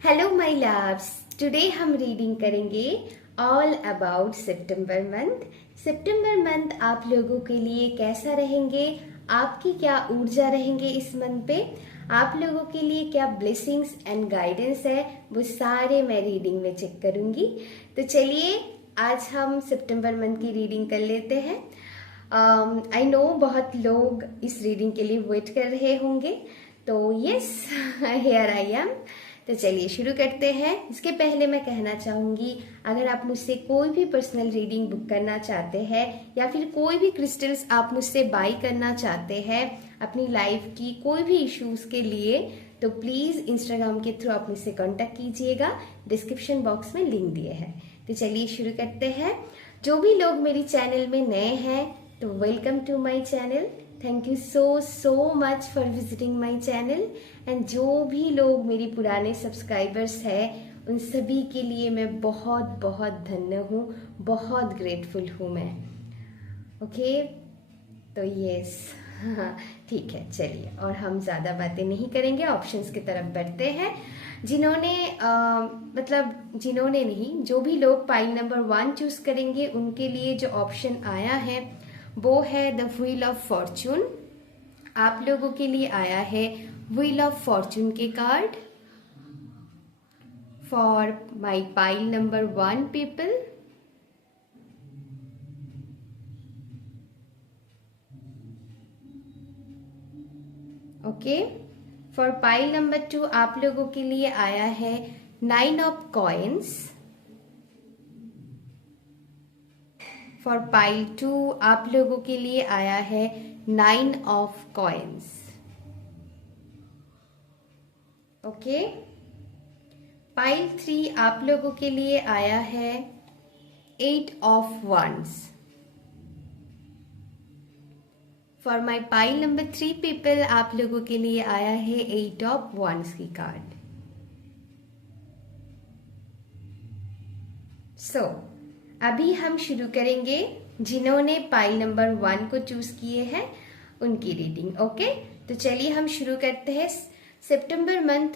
Hello my loves, today हम reading करेंगे all about September month. September month आप लोगों के लिए कैसा रहेंगे, आपकी क्या ऊर्जा रहेंगे इस मंथ पे, आप लोगों के लिए क्या ब्लेसिंग्स एंड गाइडेंस है, वो सारे मैं रीडिंग में चेक करूंगी। तो चलिए आज हम सितंबर मंथ की रीडिंग कर लेते हैं। आई नो बहुत लोग इस रीडिंग के लिए वेट कर रहे होंगे, तो यस हियर आई एम। तो चलिए शुरू करते हैं। इसके पहले मैं कहना चाहूँगी, अगर आप मुझसे कोई भी पर्सनल रीडिंग बुक करना चाहते हैं या फिर कोई भी क्रिस्टल्स आप मुझसे बाई करना चाहते हैं अपनी लाइफ की कोई भी इश्यूज के लिए, तो प्लीज़ इंस्टाग्राम के थ्रू आप मुझसे कांटेक्ट कीजिएगा। डिस्क्रिप्शन बॉक्स में लिंक दिए हैं। तो चलिए शुरू करते हैं। जो भी लोग मेरी चैनल में नए हैं तो welcome to my channel. Thank you so much for visiting my channel. And जो भी लोग मेरे पुराने सब्सक्राइबर्स हैं उन सभी के लिए मैं बहुत बहुत धन्य हूँ, बहुत ग्रेटफुल हूँ मैं। ओके तो यस ठीक है, चलिए और हम ज़्यादा बातें नहीं करेंगे, ऑप्शंस की तरफ बढ़ते हैं। जिन्होंने जिन्होंने नहीं, जो भी लोग पाइल नंबर 1 चूज करेंगे उनके लिए जो ऑप्शन आया है वो है द व्हील ऑफ फॉर्चून। आप लोगों के लिए आया है व्हील ऑफ फॉर्चून के card for my pile number 1 people. Okay, for pile number 2 आप लोगों के लिए आया है 9 ऑफ कॉइन्स। फॉर पाइल 2 आप लोगों के लिए आया है 9 ऑफ कॉइन्स। ओके, पाइल 3 आप लोगों के लिए आया है 8 of wands। For my pile number 3 people आप लोगों के लिए आया है 8 ऑफ wands की कार्ड। सो अभी हम शुरू करेंगे जिन्होंने पाइल नंबर 1 को चूज किए हैं उनकी रीडिंग। ओके तो चलिए हम शुरू करते हैं। सितंबर मंथ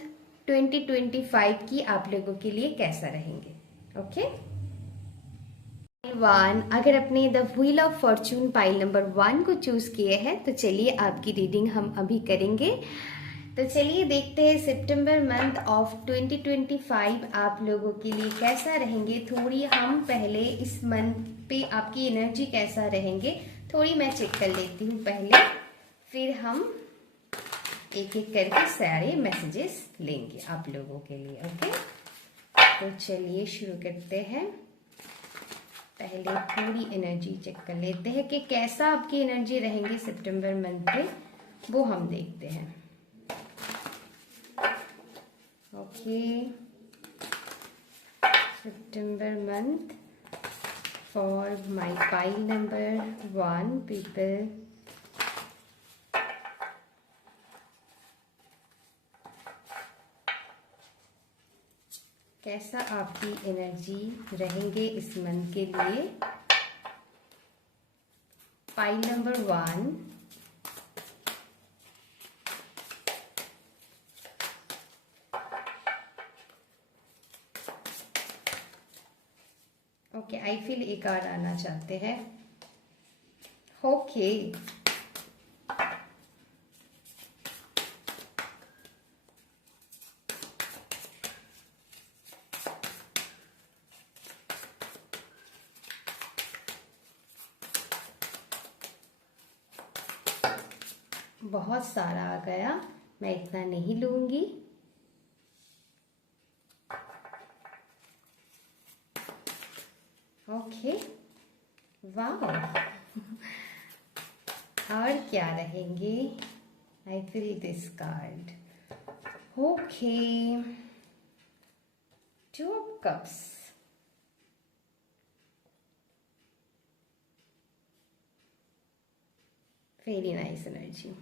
2025 की आप लोगों के लिए कैसा रहेंगे। ओके वन, अगर अपने the wheel of Fortune pile number 1 को चूज किए हैं तो चलिए आपकी रीडिंग हम अभी करेंगे। तो चलिए देखते हैं सितंबर मंथ ऑफ 2025 आप लोगों के लिए कैसा रहेंगे। थोड़ी हम पहले इस मंथ पे आपकी एनर्जी कैसा रहेंगे थोड़ी मैं चेक कर लेती हूँ पहले, फिर हम एक एक करके सारे मैसेजेस लेंगे आप लोगों के लिए। ओके तो चलिए शुरू करते हैं। पहले थोड़ी एनर्जी चेक कर लेते हैं कि कैसा आपकी एनर्जी रहेंगे सितंबर मंथ में, वो हम देखते हैं। ओके सितंबर month for my pile number 1 people. कैसा आपकी एनर्जी रहेंगे इस मंथ के लिए। Pile number 1, okay I feel एक और आना चाहते हैं। ओके बहुत सारा आ गया, मैं इतना नहीं लूंगी। ओके वाह और क्या रहेंगे। I feel this card. Okay 2 of cups, very nice energy.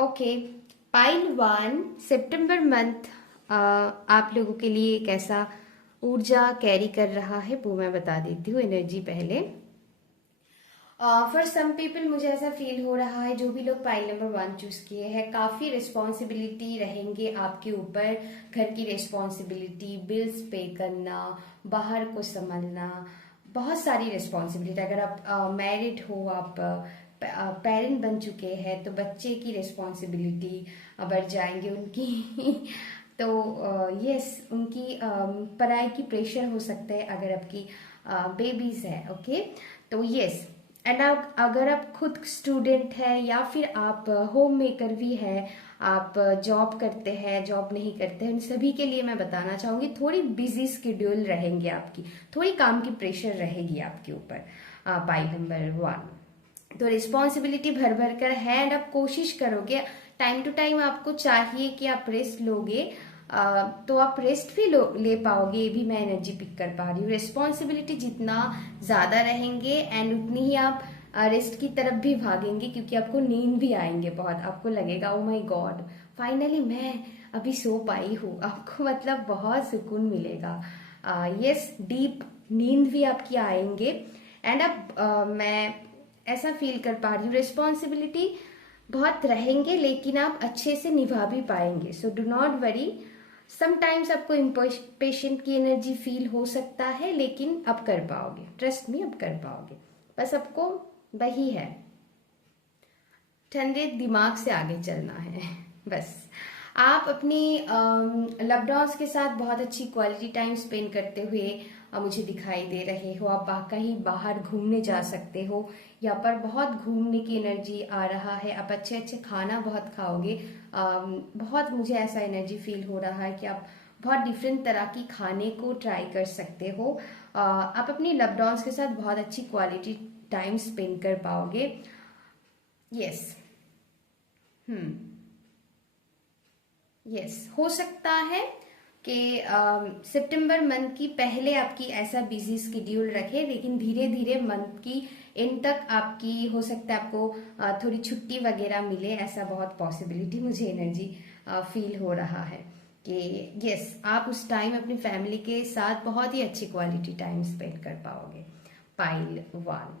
Okay pile 1 September month आप लोगों के लिए कैसा ऊर्जा कैरी कर रहा है वो मैं बता देती हूँ एनर्जी पहले। फॉर सम पीपल मुझे ऐसा फील हो रहा है, जो भी लोग पाइल नंबर 1 चूज किए हैं, काफी रिस्पॉन्सिबिलिटी रहेंगे आपके ऊपर। घर की रिस्पॉन्सिबिलिटी, बिल्स पे करना, बाहर को संभालना, बहुत सारी रिस्पॉन्सिबिलिटी। अगर आप मैरिड हो, आप पेरेंट बन चुके हैं, तो बच्चे की रिस्पॉन्सिबिलिटी बढ़ जाएंगे उनकी तो यस, उनकी पढ़ाई की प्रेशर हो सकता है अगर आपकी बेबीज है। ओके, तो यस। एंड अगर आप खुद स्टूडेंट है या फिर आप होम मेकर भी है, आप जॉब करते हैं, जॉब नहीं करते हैं, उन सभी के लिए मैं बताना चाहूंगी थोड़ी बिजी स्केड्यूल रहेंगे आपकी, थोड़ी काम की प्रेशर रहेगी आपके ऊपर। पाई नंबर 1 तो रिस्पॉन्सिबिलिटी भर भर कर है। एंड आप कोशिश करोगे, टाइम टू टाइम आपको चाहिए कि आप रेस्ट लोगे, तो आप रेस्ट भी ले पाओगे। ये भी मैं एनर्जी पिक कर पा रही हूँ। रिस्पॉन्सिबिलिटी जितना ज्यादा रहेंगे एंड उतनी ही आप रेस्ट की तरफ भी भागेंगे, क्योंकि आपको नींद भी आएंगे बहुत। आपको लगेगा ओ माय गॉड, फाइनली मैं अभी सो पाई हूँ। आपको मतलब बहुत सुकून मिलेगा। यस, डीप नींद भी आपकी आएंगे। एंड अब मैं ऐसा फील कर पा रही हूँ, रिस्पॉन्सिबिलिटी बहुत रहेंगे लेकिन आप अच्छे से निभा भी पाएंगे। So do not worry. Sometimes आपको इम्पेशेंट की एनर्जी फील हो सकता है, लेकिन अब कर पाओगे, ट्रस्ट मी, अब कर पाओगे। बस आपको वही है, ठंडे दिमाग से आगे चलना है बस। आप अपनी लव्ड वंस के साथ बहुत अच्छी क्वालिटी टाइम स्पेंड करते हुए मुझे दिखाई दे रहे हो। आप कहीं बाहर घूमने जा सकते हो, यहाँ पर बहुत घूमने की एनर्जी आ रहा है। आप अच्छे अच्छे खाना बहुत खाओगे। बहुत मुझे ऐसा एनर्जी फील हो रहा है कि आप बहुत डिफरेंट तरह की खाने को ट्राई कर सकते हो। आप अपनी लव्ड वंस के साथ बहुत अच्छी क्वालिटी टाइम स्पेंड कर पाओगे। यस, यस, हो सकता है कि सितंबर मंथ की पहले आपकी ऐसा बिजी स्केड्यूल रखे, लेकिन धीरे धीरे मंथ की एंड तक आपकी हो सकता है आपको थोड़ी छुट्टी वगैरह मिले। ऐसा बहुत पॉसिबिलिटी मुझे एनर्जी फील हो रहा है कि यस, आप उस टाइम अपनी फैमिली के साथ बहुत ही अच्छी क्वालिटी टाइम स्पेंड कर पाओगे। पाइल 1,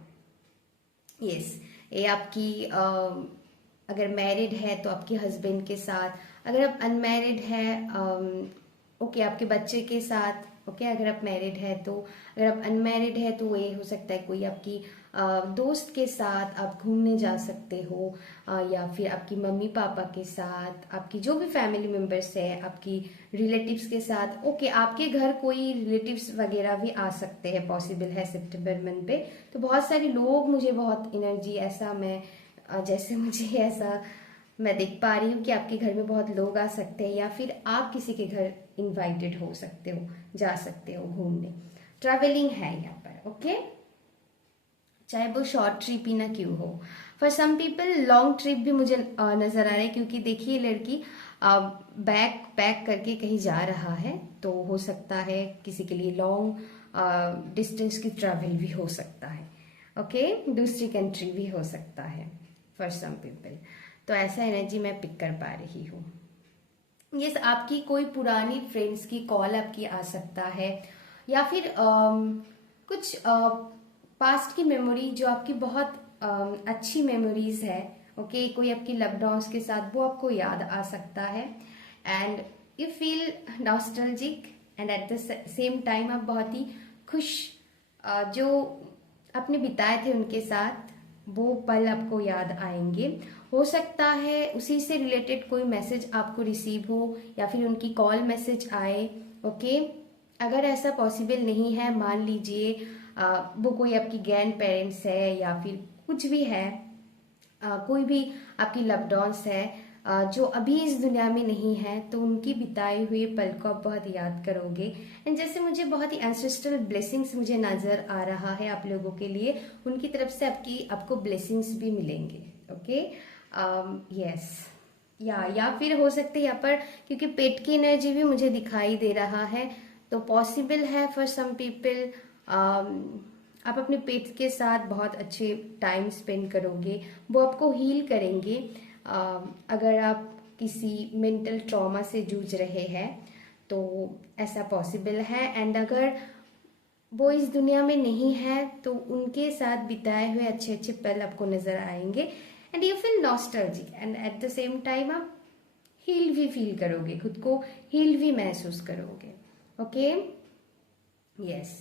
यस, ये आपकी अगर मैरिड है तो आपके हस्बैंड के साथ, अगर आप अनमैरिड है ओके आपके बच्चे के साथ। ओके, अगर आप मैरिड है तो, अगर आप अनमैरिड है तो ये हो सकता है कोई आपकी दोस्त के साथ आप घूमने जा सकते हो, या फिर आपकी मम्मी पापा के साथ, आपकी जो भी फैमिली मेंबर्स है, आपकी रिलेटिव्स के साथ। ओके, आपके घर कोई रिलेटिव्स वगैरह भी आ सकते हैं, पॉसिबल है सितंबर मंथ पे। तो बहुत सारे लोग, मुझे बहुत एनर्जी ऐसा, मैं जैसे मुझे ऐसा मैं देख पा रही हूँ कि आपके घर में बहुत लोग आ सकते हैं, या फिर आप किसी के घर इनवाइटेड हो सकते हो, जा सकते हो घूमने। ट्रैवलिंग है यहाँ पर। ओके, चाहे वो शॉर्ट ट्रिप ही ना क्यों हो। For some people long trip भी मुझे नजर आ रहा है, क्योंकि देखिए लड़की बैग पैक करके कहीं जा रहा है, तो हो सकता है किसी के लिए लॉन्ग डिस्टेंस की ट्रैवल भी हो सकता है। ओके, दूसरी कंट्री भी हो सकता है फॉर सम पीपल। तो ऐसा एनर्जी मैं पिक कर पा रही हूँ। यस, आपकी कोई पुरानी फ्रेंड्स की कॉल आपकी आ सकता है, या फिर कुछ पास्ट की मेमोरी जो आपकी बहुत अच्छी मेमोरीज है। ओके, कोई आपकी लव्ड वंस के साथ, वो आपको याद आ सकता है। And you feel nostalgic and at the same time आप बहुत ही खुश जो आपने बिताए थे उनके साथ, वो पल आपको याद आएंगे। हो सकता है उसी से रिलेटेड कोई मैसेज आपको रिसीव हो, या फिर उनकी कॉल मैसेज आए। ओके, अगर ऐसा पॉसिबल नहीं है, मान लीजिए वो कोई आपकी ग्रैंड पेरेंट्स है, या फिर कुछ भी है, कोई भी आपकी लव्ड वंस है जो अभी इस दुनिया में नहीं है, तो उनकी बिताए हुए पल को आप बहुत याद करोगे। एंड जैसे मुझे बहुत ही एंसेस्ट्रल ब्लेसिंग्स मुझे नजर आ रहा है आप लोगों के लिए, उनकी तरफ से आपको ब्लेसिंग्स भी मिलेंगे। ओके, यस, या फिर हो सकते हैं यहाँ पर, क्योंकि पेट की एनर्जी भी मुझे दिखाई दे रहा है, तो पॉसिबल है फॉर सम पीपल आप अपने पेट के साथ बहुत अच्छे टाइम स्पेंड करोगे, वो आपको हील करेंगे। अगर आप किसी मेंटल ट्रॉमा से जूझ रहे हैं तो ऐसा पॉसिबल है। एंड अगर वो इस दुनिया में नहीं है, तो उनके साथ बिताए हुए अच्छे अच्छे पल आपको नजर आएंगे and you feel nostalgic and at the same time आप हील भी फील करोगे, खुद को हील भी महसूस करोगे। Okay, yes.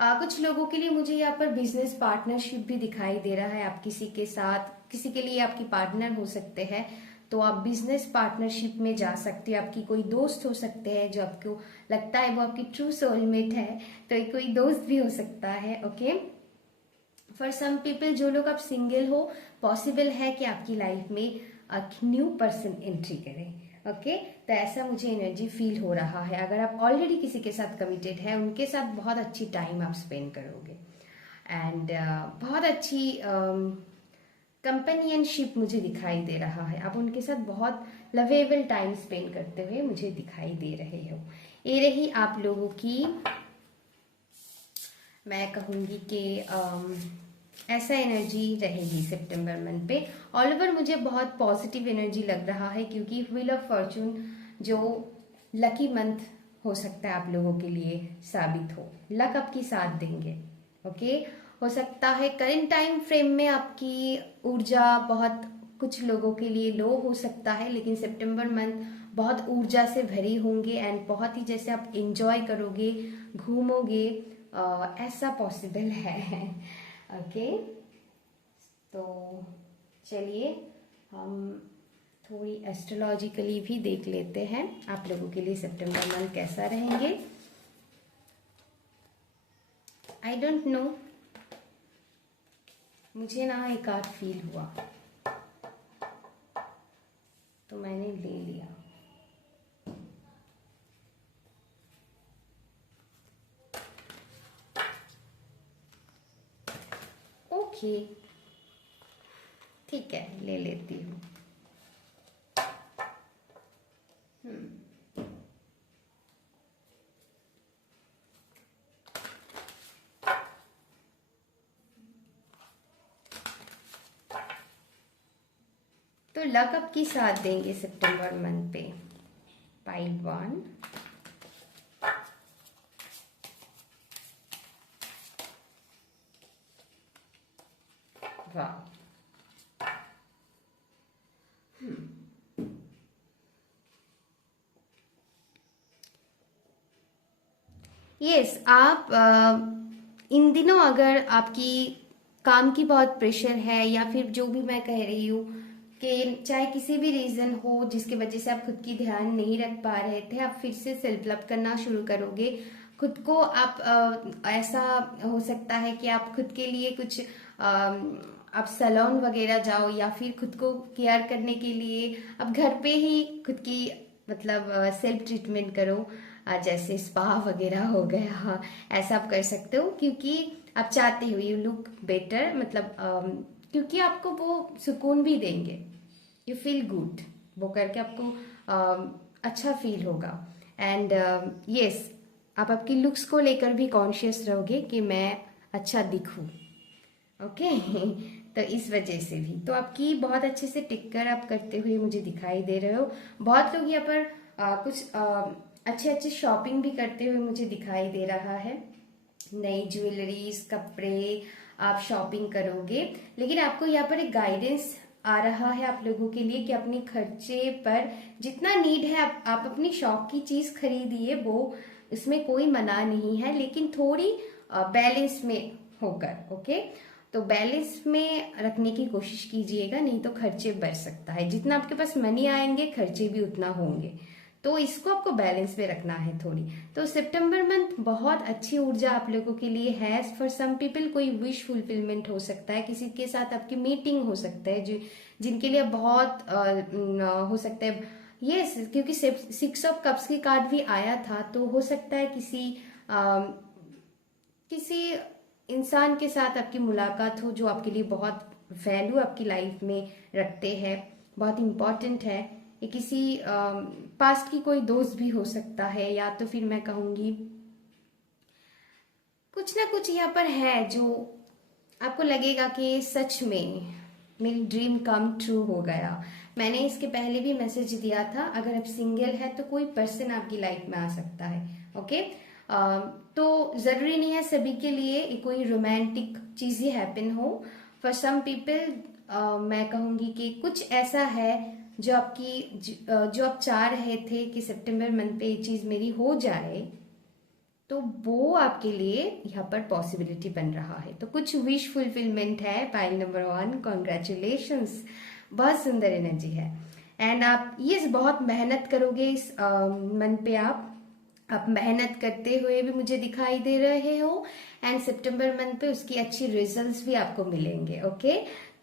कुछ लोगों के लिए मुझे यहाँ पर बिजनेस पार्टनरशिप भी दिखाई दे रहा है। आप किसी के साथ, किसी के लिए आपकी पार्टनर हो सकते हैं, तो आप बिजनेस पार्टनरशिप में जा सकते हैं। आपकी कोई दोस्त हो सकते हैं जो आपको लगता है वो आपकी ट्रू सोलमेट है, तो एक कोई दोस्त भी हो सकता है। ओके, फॉर सम पीपल, जो लोग आप सिंगल हो, पॉसिबल है कि आपकी लाइफ में एक न्यू पर्सन एंट्री करे। ओके, तो ऐसा मुझे एनर्जी फील हो रहा है। अगर आप ऑलरेडी किसी के साथ कमिटेड है, उनके साथ बहुत अच्छी टाइम आप स्पेंड करोगे एंड बहुत अच्छी कंपेनियनशिप मुझे दिखाई दे रहा है। आप उनके साथ बहुत लवेबल टाइम स्पेंड करते हुए मुझे दिखाई दे रहे हो। ये रही आप लोगों की, मैं कहूंगी कि ऐसा एनर्जी रहेगी सितंबर मंथ पे। ऑल ओवर मुझे बहुत पॉजिटिव एनर्जी लग रहा है, क्योंकि व्हील ऑफ फॉर्चून जो लकी मंथ हो सकता है आप लोगों के लिए साबित हो, लक आपकी साथ देंगे। ओके, हो सकता है करंट टाइम फ्रेम में आपकी ऊर्जा बहुत कुछ लोगों के लिए लो हो सकता है, लेकिन सितंबर मंथ बहुत ऊर्जा से भरी होंगे एंड बहुत ही जैसे आप एंजॉय करोगे, घूमोगे, ऐसा पॉसिबल है। ओके, तो चलिए हम थोड़ी एस्ट्रोलॉजिकली भी देख लेते हैं आप लोगों के लिए सितंबर मंथ कैसा रहेंगे। आई डोंट नो, मुझे ना एक कार्ड फील हुआ तो मैंने ले लिया। ओके, ठीक है, ले लेती हूँ। तो लक आपकी साथ देंगे सितंबर मंथ पे। पाइल 1, वाह, यस। आप इन दिनों अगर आपकी काम की बहुत प्रेशर है, या फिर जो भी मैं कह रही हूँ कि चाहे किसी भी रीजन हो जिसकी वजह से आप खुद की ध्यान नहीं रख पा रहे थे, आप फिर से सेल्फ लव करना शुरू करोगे। खुद को आप ऐसा हो सकता है कि आप खुद के लिए कुछ आप सैलून वगैरह जाओ, या फिर खुद को केयर करने के लिए आप घर पे ही खुद की मतलब सेल्फ ट्रीटमेंट करो, जैसे स्पा वगैरह हो गया, ऐसा आप कर सकते हो, क्योंकि आप चाहते हो यू लुक बेटर, मतलब क्योंकि आपको वो सुकून भी देंगे, यू फील गुड, वो करके आपको अच्छा फील होगा। एंड यस, आप आपकी लुक्स को लेकर भी कॉन्शियस रहोगे कि मैं अच्छा दिखूं। ओके, तो इस वजह से भी तो आपकी बहुत अच्छे से टेक केयर आप करते हुए मुझे दिखाई दे रहे हो। बहुत लोग यहाँ पर कुछ अच्छे अच्छे शॉपिंग भी करते हुए मुझे दिखाई दे रहा है। नई ज्वेलरीज, कपड़े आप शॉपिंग करोगे, लेकिन आपको यहाँ पर एक गाइडेंस आ रहा है आप लोगों के लिए कि अपने खर्चे पर जितना नीड है आप अपनी शौक की चीज खरीदिए, वो इसमें कोई मना नहीं है, लेकिन थोड़ी बैलेंस में होकर। ओके, तो बैलेंस में रखने की कोशिश कीजिएगा, नहीं तो खर्चे बढ़ सकता है। जितना आपके पास मनी आएंगे खर्चे भी उतना होंगे, तो इसको आपको बैलेंस में रखना है थोड़ी। तो सितंबर मंथ बहुत अच्छी ऊर्जा आप लोगों के लिए है। फॉर सम पीपल कोई विश फुलफिलमेंट हो सकता है, किसी के साथ आपकी मीटिंग हो सकता है, जो जिनके लिए बहुत हो सकता है यस, क्योंकि 6 ऑफ कप्स की कार्ड भी आया था, तो हो सकता है किसी इंसान के साथ आपकी मुलाकात हो जो आपके लिए बहुत वैल्यू आपकी लाइफ में रखते हैं, बहुत इम्पोर्टेंट है। ये किसी पास्ट की कोई दोस्त भी हो सकता है, या तो फिर मैं कहूंगी कुछ ना कुछ यहाँ पर है जो आपको लगेगा कि सच में मेरी ड्रीम कम ट्रू हो गया। मैंने इसके पहले भी मैसेज दिया था, अगर आप सिंगल है तो कोई पर्सन आपकी लाइफ में आ सकता है। ओके, तो ज़रूरी नहीं है सभी के लिए कोई रोमांटिक चीज़ें हैपन हो। फॉर सम पीपल मैं कहूँगी कि कुछ ऐसा है जो जो आप चाह रहे थे कि सितंबर मंथ पे ये चीज़ मेरी हो जाए, तो वो आपके लिए यहाँ पर पॉसिबिलिटी बन रहा है। तो कुछ विश फुलफिलमेंट है। पाइल नंबर 1, कॉन्ग्रेचुलेशंस, बहुत सुंदर एनर्जी है। एंड आप ये बहुत मेहनत करोगे इस मंथ पे। आप मेहनत करते हुए भी मुझे दिखाई दे रहे हो, एंड सितंबर मंथ पे उसकी अच्छी रिजल्ट्स भी आपको मिलेंगे। ओके,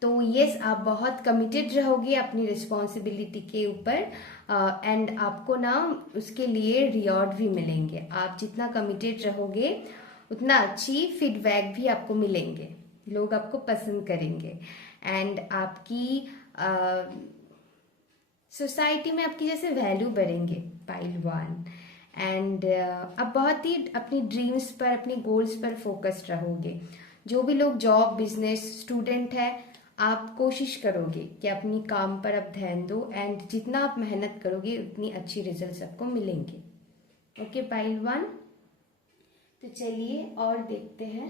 तो यस, आप बहुत कमिटेड रहोगे अपनी रिस्पॉन्सिबिलिटी के ऊपर, एंड आपको ना उसके लिए रिवॉर्ड भी मिलेंगे। आप जितना कमिटेड रहोगे उतना अच्छी फीडबैक भी आपको मिलेंगे, लोग आपको पसंद करेंगे, एंड आपकी सोसाइटी में आपकी जैसे वैल्यू बढ़ेंगे। पाइल 1, एंड आप बहुत ही अपनी ड्रीम्स पर, अपनी गोल्स पर फोकस्ड रहोगे। जो भी लोग जॉब, बिजनेस, स्टूडेंट है, आप कोशिश करोगे कि अपनी काम पर आप ध्यान दो, एंड जितना आप मेहनत करोगे उतनी अच्छी रिजल्ट्स आपको मिलेंगे। ओके पाइल 1, तो चलिए और देखते हैं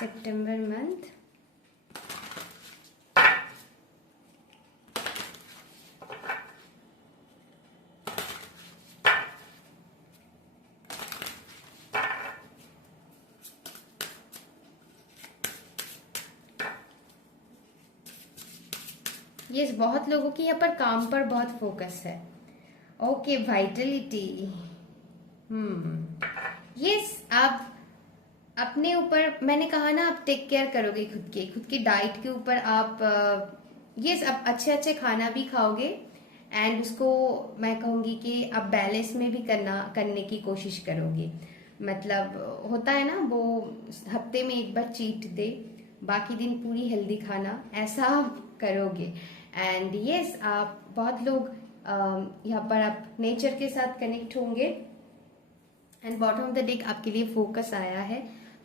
सितंबर मंथ। यस, बहुत लोगों की यहाँ पर काम पर बहुत फोकस है। Okay, Vitality. यस, आप अपने ऊपर, मैंने कहा ना, आप टेक केयर करोगे खुद की डाइट के ऊपर। आप यस, आप अच्छे अच्छे खाना भी खाओगे, एंड उसको मैं कहूँगी कि आप बैलेंस में भी करने की कोशिश करोगे। मतलब होता है ना, वो हफ्ते में एक बार चीट दे, बाकी दिन पूरी हेल्दी खाना, ऐसा आप करोगे। एंड यस, आप बहुत लोग यहाँ पर आप नेचर के साथ कनेक्ट होंगे, and bottom of the day आपके लिए फोकस आया है।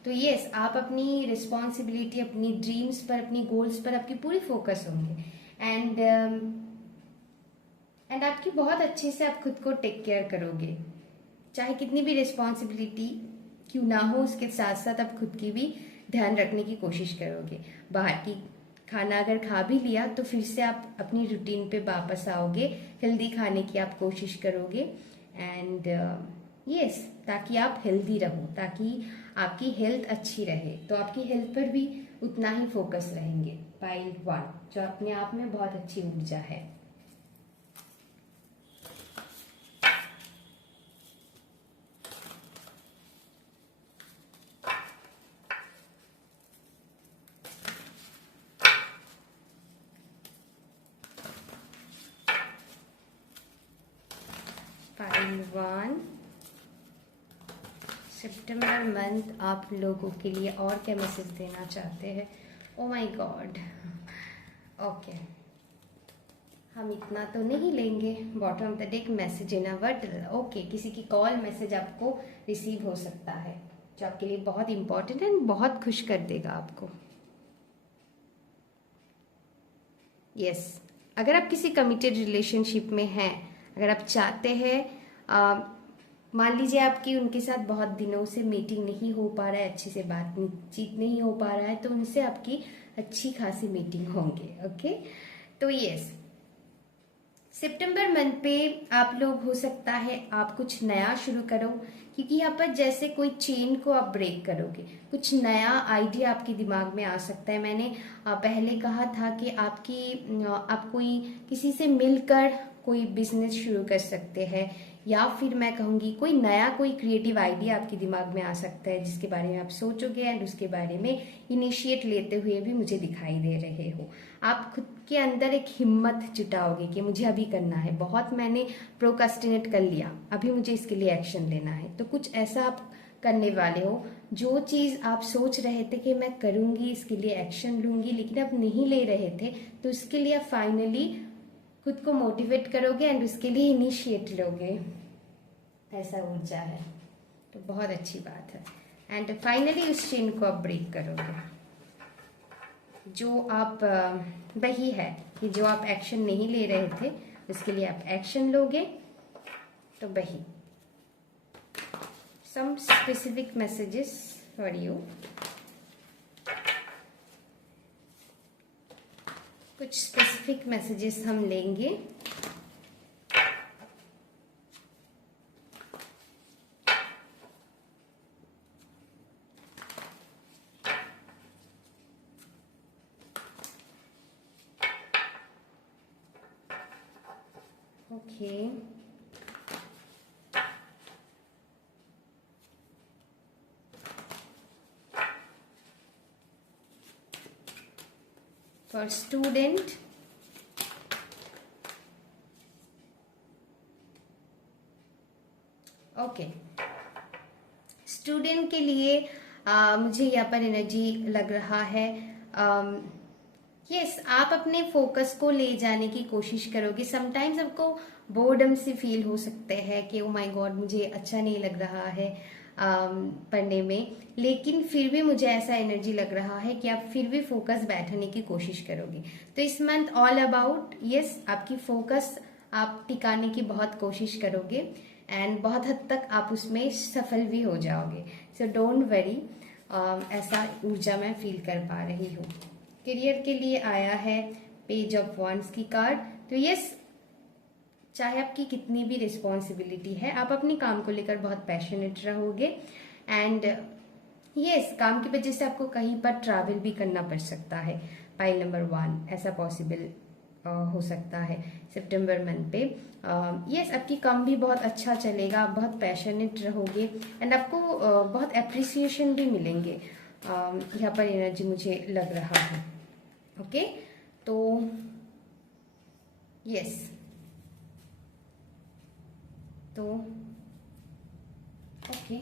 तो यस, आप अपनी रिस्पॉन्सिबिलिटी, अपनी ड्रीम्स पर, अपनी गोल्स पर आपकी पूरी फोकस होंगे, एंड आपकी बहुत अच्छे से आप खुद को टेक केयर करोगे। चाहे कितनी भी रिस्पॉन्सिबिलिटी क्यों ना हो, उसके साथ साथ आप खुद की भी ध्यान रखने की कोशिश करोगे। बाहर की खाना अगर खा भी लिया तो फिर से आप अपनी रूटीन पे वापस आओगे, हेल्दी खाने की आप कोशिश करोगे, एंड यस, ताकि आप हेल्दी रहो, ताकि आपकी हेल्थ अच्छी रहे। तो आपकी हेल्थ पर भी उतना ही फोकस रहेंगे। पाइल 1, जो अपने आप में बहुत अच्छी ऊर्जा है। पाइल 1, सितंबर मंथ आप लोगों के लिए और क्या मैसेज देना चाहते हैं? ओ माय गॉड, ओके, हम इतना तो नहीं लेंगे। Bottom of the day message in a word. Okay, किसी की कॉल मैसेज आपको रिसीव हो सकता है, जो आपके लिए बहुत इंपॉर्टेंट है, बहुत खुश कर देगा आपको। यस, अगर आप किसी कमिटेड रिलेशनशिप में हैं, अगर आप चाहते हैं, मान लीजिए आपकी उनके साथ बहुत दिनों से मीटिंग नहीं हो पा रहा है, अच्छे से बातचीत नहीं हो पा रहा है, तो उनसे आपकी अच्छी खासी मीटिंग होंगे। ओके, तो यस, सितंबर मंथ पे आप लोग, हो सकता है आप कुछ नया शुरू करो, क्योंकि यहाँ पर जैसे कोई चेन को आप ब्रेक करोगे, कुछ नया आइडिया आपके दिमाग में आ सकता है। मैंने पहले कहा था कि आप कोई किसी से मिलकर कोई बिजनेस शुरू कर सकते हैं, या फिर मैं कहूँगी कोई नया, कोई क्रिएटिव आइडिया आपके दिमाग में आ सकता है, जिसके बारे में आप सोचोगे, एंड उसके बारे में इनिशिएट लेते हुए भी मुझे दिखाई दे रहे हो। आप खुद के अंदर एक हिम्मत जुटाओगे कि मुझे अभी करना है, बहुत मैंने प्रोकास्टिनेट कर लिया, अभी मुझे इसके लिए एक्शन लेना है। तो कुछ ऐसा आप करने वाले हो, जो चीज़ आप सोच रहे थे कि मैं करूँगी, इसके लिए एक्शन लूँगी, लेकिन आप नहीं ले रहे थे, तो इसके लिए आप फाइनली खुद को मोटिवेट करोगे, एंड उसके लिए इनिशिएट लोगे। ऐसा ऊर्जा है, तो बहुत अच्छी बात है। एंड फाइनली उस चेन को आप ब्रेक करोगे, जो आप वही है कि जो आप एक्शन नहीं ले रहे थे, इसके लिए आप एक्शन लोगे। तो वही some specific messages for you, कुछ स्पेसिफिक मैसेजेस हम लेंगे। Okay, for student, okay, student के लिए मुझे यहाँ पर एनर्जी लग रहा है। यस, आप अपने फोकस को ले जाने की कोशिश करोगे। समटाइम्स आपको बोर्डम से फील हो सकते हैं कि ओ माय गॉड मुझे अच्छा नहीं लग रहा है पढ़ने में, लेकिन फिर भी मुझे ऐसा एनर्जी लग रहा है कि आप फिर भी फोकस बैठाने की कोशिश करोगे। तो इस मंथ ऑल अबाउट यस, आपकी फोकस आप टिकाने की बहुत कोशिश करोगे एंड बहुत हद तक आप उसमें सफल भी हो जाओगे। सो डोंट वरी, ऐसा ऊर्जा मैं फील कर पा रही हूँ। करियर के लिए आया है पेज ऑफ वॉन्ड्स की कार्ड। तो यस, चाहे आपकी कितनी भी रिस्पॉन्सिबिलिटी है, आप अपने काम को लेकर बहुत पैशनेट रहोगे एंड यस, काम की वजह से आपको कहीं पर ट्रैवल भी करना पड़ सकता है। पाइल नंबर 1 ऐसा पॉसिबल हो सकता है सितंबर मंथ पे। यस, आपकी काम भी बहुत अच्छा चलेगा, आप बहुत पैशनेट रहोगे एंड आपको बहुत एप्रिसिएशन भी मिलेंगे। यहाँ पर एनर्जी मुझे लग रहा है। ओके, तो यस, तो ओके,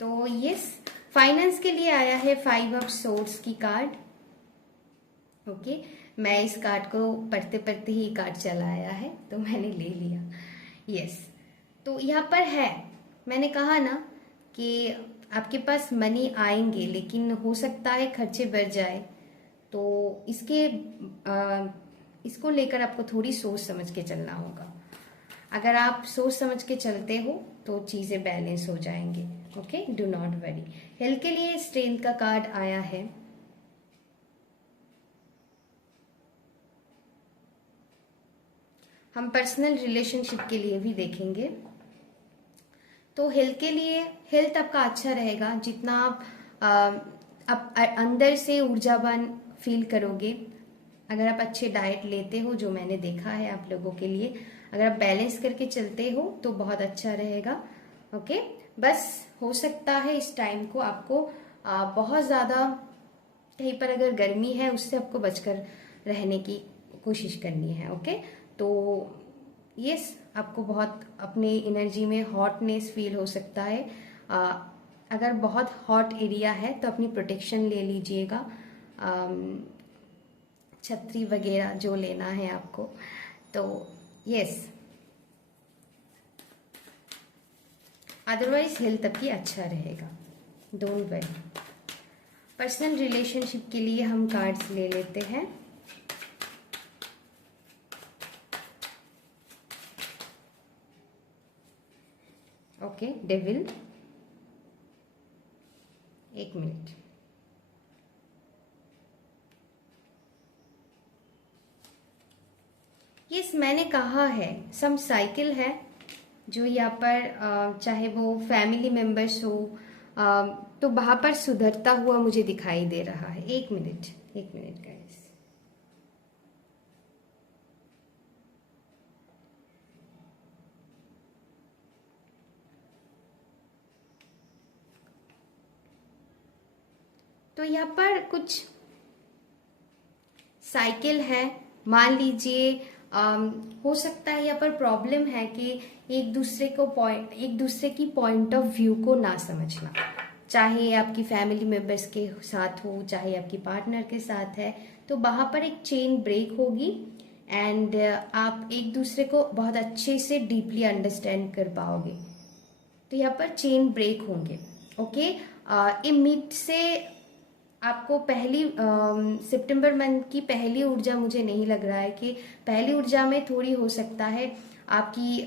तो यस, फाइनेंस के लिए आया है 5 ऑफ सोर्ड्स की कार्ड। ओके, मैं इस कार्ड को पढ़ते पढ़ते ही कार्ड चला आया है तो मैंने ले लिया। यस, तो यहाँ पर है, मैंने कहा ना कि आपके पास मनी आएंगे लेकिन हो सकता है खर्चे बढ़ जाए, तो इसको लेकर आपको थोड़ी सोच समझ के चलना होगा। अगर आप सोच समझ के चलते हो तो चीजें बैलेंस हो जाएंगे। Okay, do not worry. Health के लिए स्ट्रेंथ का कार्ड आया है। हम पर्सनल रिलेशनशिप के लिए भी देखेंगे। तो हेल्थ के लिए, हेल्थ आपका अच्छा रहेगा जितना आप अंदर से ऊर्जावान फील करोगे। अगर आप अच्छे डाइट लेते हो, जो मैंने देखा है आप लोगों के लिए, अगर आप बैलेंस करके चलते हो तो बहुत अच्छा रहेगा। ओके, बस हो सकता है इस टाइम को आपको बहुत ज़्यादा कहीं पर अगर गर्मी है उससे आपको बचकर रहने की कोशिश करनी है। ओके, तो यस, आपको बहुत अपने एनर्जी में हॉटनेस फील हो सकता है। अगर बहुत हॉट एरिया है तो अपनी प्रोटेक्शन ले लीजिएगा, छतरी वगैरह जो लेना है आपको। तो यस, अदरवाइज हेल्थ आपकी अच्छा रहेगा, डोंट वरी। पर्सनल रिलेशनशिप के लिए हम कार्ड्स ले लेते हैं। ओके, डेविल, एक मिनट। यस, मैंने कहा है सम साइकिल है जो यहाँ पर चाहे वो फैमिली मेंबर्स हो तो वहां पर सुधरता हुआ मुझे दिखाई दे रहा है। एक मिनट, एक मिनट गाइस। तो यहाँ पर कुछ साइकिल है, मान लीजिए हो सकता है यहाँ पर प्रॉब्लम है कि एक दूसरे की पॉइंट ऑफ व्यू को ना समझना, चाहे आपकी फैमिली मेंबर्स के साथ हो चाहे आपकी पार्टनर के साथ है, तो वहां पर एक चेन ब्रेक होगी एंड आप एक दूसरे को बहुत अच्छे से डीपली अंडरस्टैंड कर पाओगे। तो यहाँ पर चेन ब्रेक होंगे। ओके, ये मिथ से आपको पहली सितंबर मंथ की पहली ऊर्जा मुझे नहीं लग रहा है कि पहली ऊर्जा में थोड़ी हो सकता है आपकी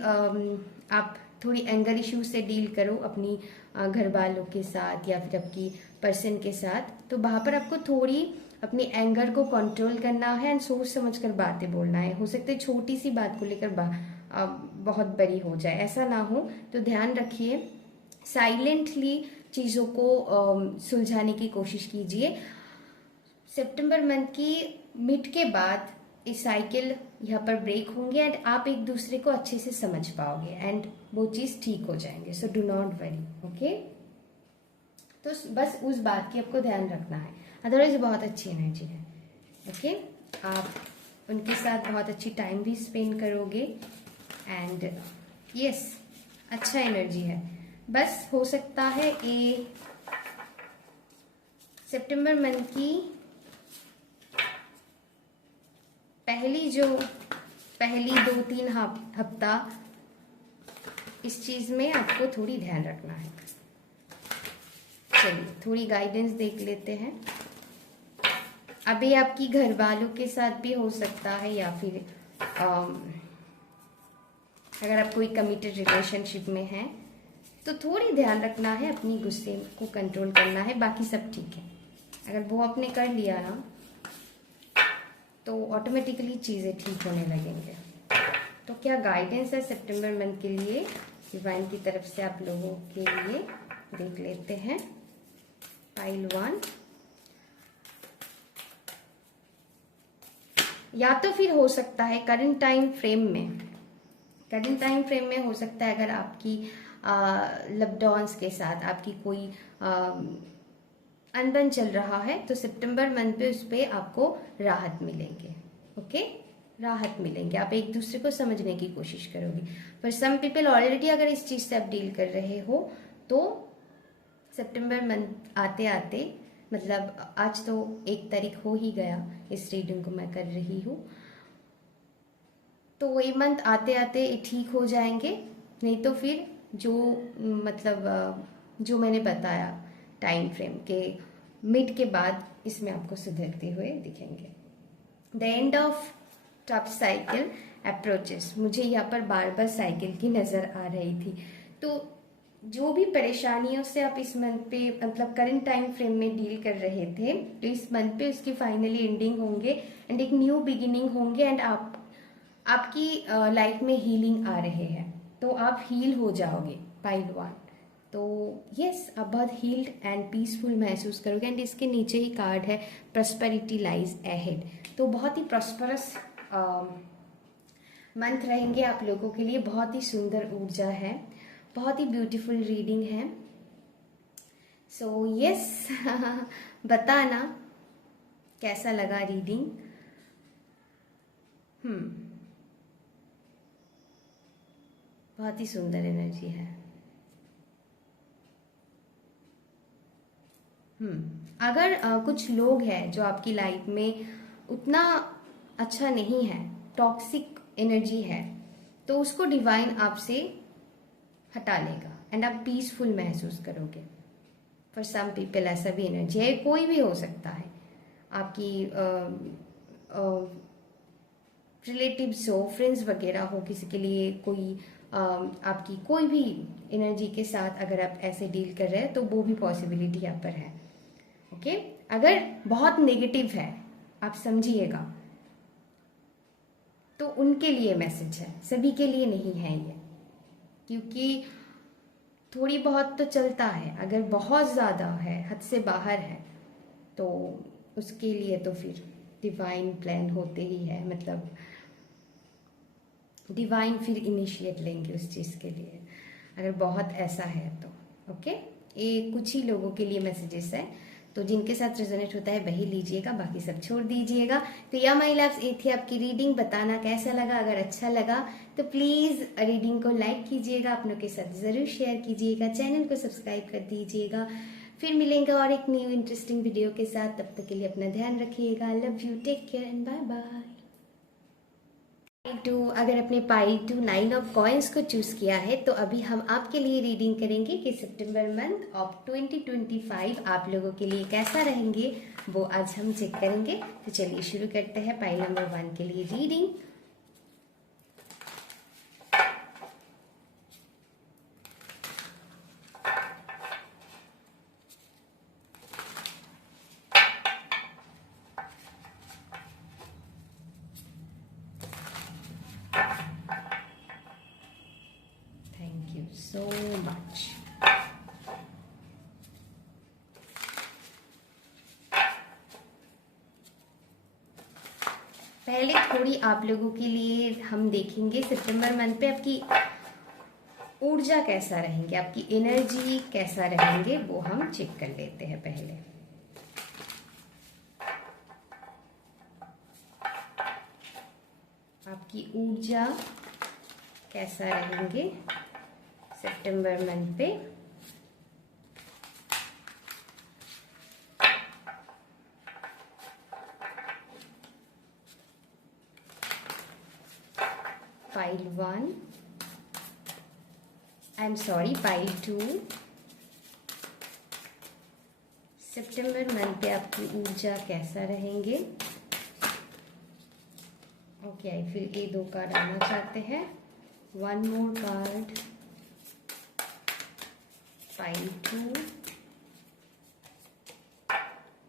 आप थोड़ी एंगर इश्यूज से डील करो अपनी घर वालों के साथ या फिर आपकी पर्सन के साथ। तो वहां पर आपको थोड़ी अपनी एंगर को कंट्रोल करना है एंड सोच समझ कर बातें बोलना है। हो सकता है छोटी सी बात को लेकर बहुत बड़ी हो जाए, ऐसा ना हो, तो ध्यान रखिए। साइलेंटली चीज़ों को सुलझाने की कोशिश कीजिए। सितंबर मंथ की मिड के बाद इस साइकिल यहाँ पर ब्रेक होंगे एंड आप एक दूसरे को अच्छे से समझ पाओगे एंड वो चीज़ ठीक हो जाएंगे। So do not worry, okay. तो बस उस बात की आपको ध्यान रखना है, अदरवाइज बहुत अच्छी एनर्जी है, ओके। आप उनके साथ बहुत अच्छी टाइम भी स्पेंड करोगे एंड यस, अच्छा एनर्जी है। बस हो सकता है ये सितंबर मंथ की पहली 2-3 हफ्ता इस चीज में आपको थोड़ी ध्यान रखना है। चलिए थोड़ी गाइडेंस देख लेते हैं। अभी आपकी घर वालों के साथ भी हो सकता है या फिर अगर आप कोई कमिटेड रिलेशनशिप में हैं तो थोड़ी ध्यान रखना है, अपनी गुस्से को कंट्रोल करना है, बाकी सब ठीक है। अगर वो आपने कर लिया ना तो ऑटोमेटिकली चीज़ें ठीक होने लगेंगे। तो क्या गाइडेंस है सितंबर मंथ के लिए डिवाइन की तरफ से आप लोगों के लिए, देख लेते हैं। पाइल 1, या तो फिर हो सकता है करंट टाइम फ्रेम में हो सकता है अगर आपकी लव्ड वंस के साथ आपकी कोई अनबन चल रहा है तो सितंबर मंथ पे उस पर आपको राहत मिलेंगे, ओके। राहत मिलेंगे, आप एक दूसरे को समझने की कोशिश करोगे। पर सम पीपल ऑलरेडी अगर इस चीज से आप डील कर रहे हो तो सितंबर मंथ आते आते, मतलब आज तो 1 तारीख हो ही गया, इस रीडिंग को मैं कर रही हूँ, तो ये मंथ आते आते ठीक हो जाएंगे। नहीं तो फिर जो मतलब जो मैंने बताया टाइम फ्रेम के मिड के बाद इसमें आपको सुधरते हुए दिखेंगे। The end of top cycle approaches, मुझे यहाँ पर बार बार साइकिल की नजर आ रही थी। तो जो भी परेशानियों से आप इस मंथ पे मतलब करंट टाइम फ्रेम में डील कर रहे थे, तो इस मंथ पे उसकी फाइनली एंडिंग होंगे एंड एक न्यू बिगिनिंग होंगे एंड आपकी लाइफ में हीलिंग आ रहे हैं, तो आप हील हो जाओगे। पाइल 1, तो यस, आप बहुत हील्ड एंड पीसफुल महसूस करोगे एंड इसके नीचे ही कार्ड है प्रॉस्पेरिटी लाइज अहेड। तो बहुत ही प्रॉस्परस मंथ रहेंगे आप लोगों के लिए, बहुत ही सुंदर ऊर्जा है, बहुत ही ब्यूटीफुल रीडिंग है। सो यस बताना कैसा लगा रीडिंग। बहुत ही सुंदर एनर्जी है। अगर कुछ लोग हैं जो आपकी लाइफ में उतना अच्छा नहीं है, टॉक्सिक एनर्जी है, तो उसको डिवाइन आपसे हटा लेगा एंड आप पीसफुल महसूस करोगे। फॉर सम पीपल ऐसा भी एनर्जी है, कोई भी हो सकता है, आपकी रिलेटिव्स हो, फ्रेंड्स वगैरह हो, किसी के लिए कोई आपकी कोई भी एनर्जी के साथ अगर आप ऐसे डील कर रहे हैं तो वो भी पॉसिबिलिटी यहाँ पर है, ओके। अगर बहुत नेगेटिव है, आप समझिएगा, तो उनके लिए मैसेज है, सभी के लिए नहीं है ये, क्योंकि थोड़ी बहुत तो चलता है, अगर बहुत ज़्यादा है, हद से बाहर है, तो उसके लिए तो फिर डिवाइन प्लान होते ही है, मतलब डिवाइन फिर इनिशिएट लेंगे उस चीज़ के लिए, अगर बहुत ऐसा है तो, ओके। ये कुछ ही लोगों के लिए मैसेजेस है, तो जिनके साथ रेजोनेट होता है वही लीजिएगा, बाकी सब छोड़ दीजिएगा। तो या माय लव्स, ये थी आपकी रीडिंग। बताना कैसा लगा, अगर अच्छा लगा तो प्लीज़ रीडिंग को लाइक कीजिएगा, अपनों के साथ ज़रूर शेयर कीजिएगा, चैनल को सब्सक्राइब कर दीजिएगा। फिर मिलेंगे और एक न्यू इंटरेस्टिंग वीडियो के साथ, तब तक के लिए अपना ध्यान रखिएगा। Love you, take care and bye bye. अगर अपने पाई टू 9 ऑफ कॉइन्स को चूज किया है तो अभी हम आपके लिए रीडिंग करेंगे कि सितंबर मंथ ऑफ 2025 आप लोगों के लिए कैसा रहेंगे, वो आज हम चेक करेंगे। तो चलिए शुरू करते हैं पाई नंबर 1 के लिए reading. Thank you so much. पहले थोड़ी आप लोगों के लिए हम देखेंगे सितंबर मंथ पे आपकी ऊर्जा कैसा रहेंगे, आपकी एनर्जी कैसा रहेंगे, वो हम चेक कर लेते हैं पहले। आपकी ऊर्जा कैसा रहेंगे सितंबर मंथ पे। Pile 1, I am sorry, pile 2। September month पे आपकी ऊर्जा कैसा रहेंगे। ओके, आई फिर ये 2 कार्ड आना चाहते हैं। 1 more card, pile 2।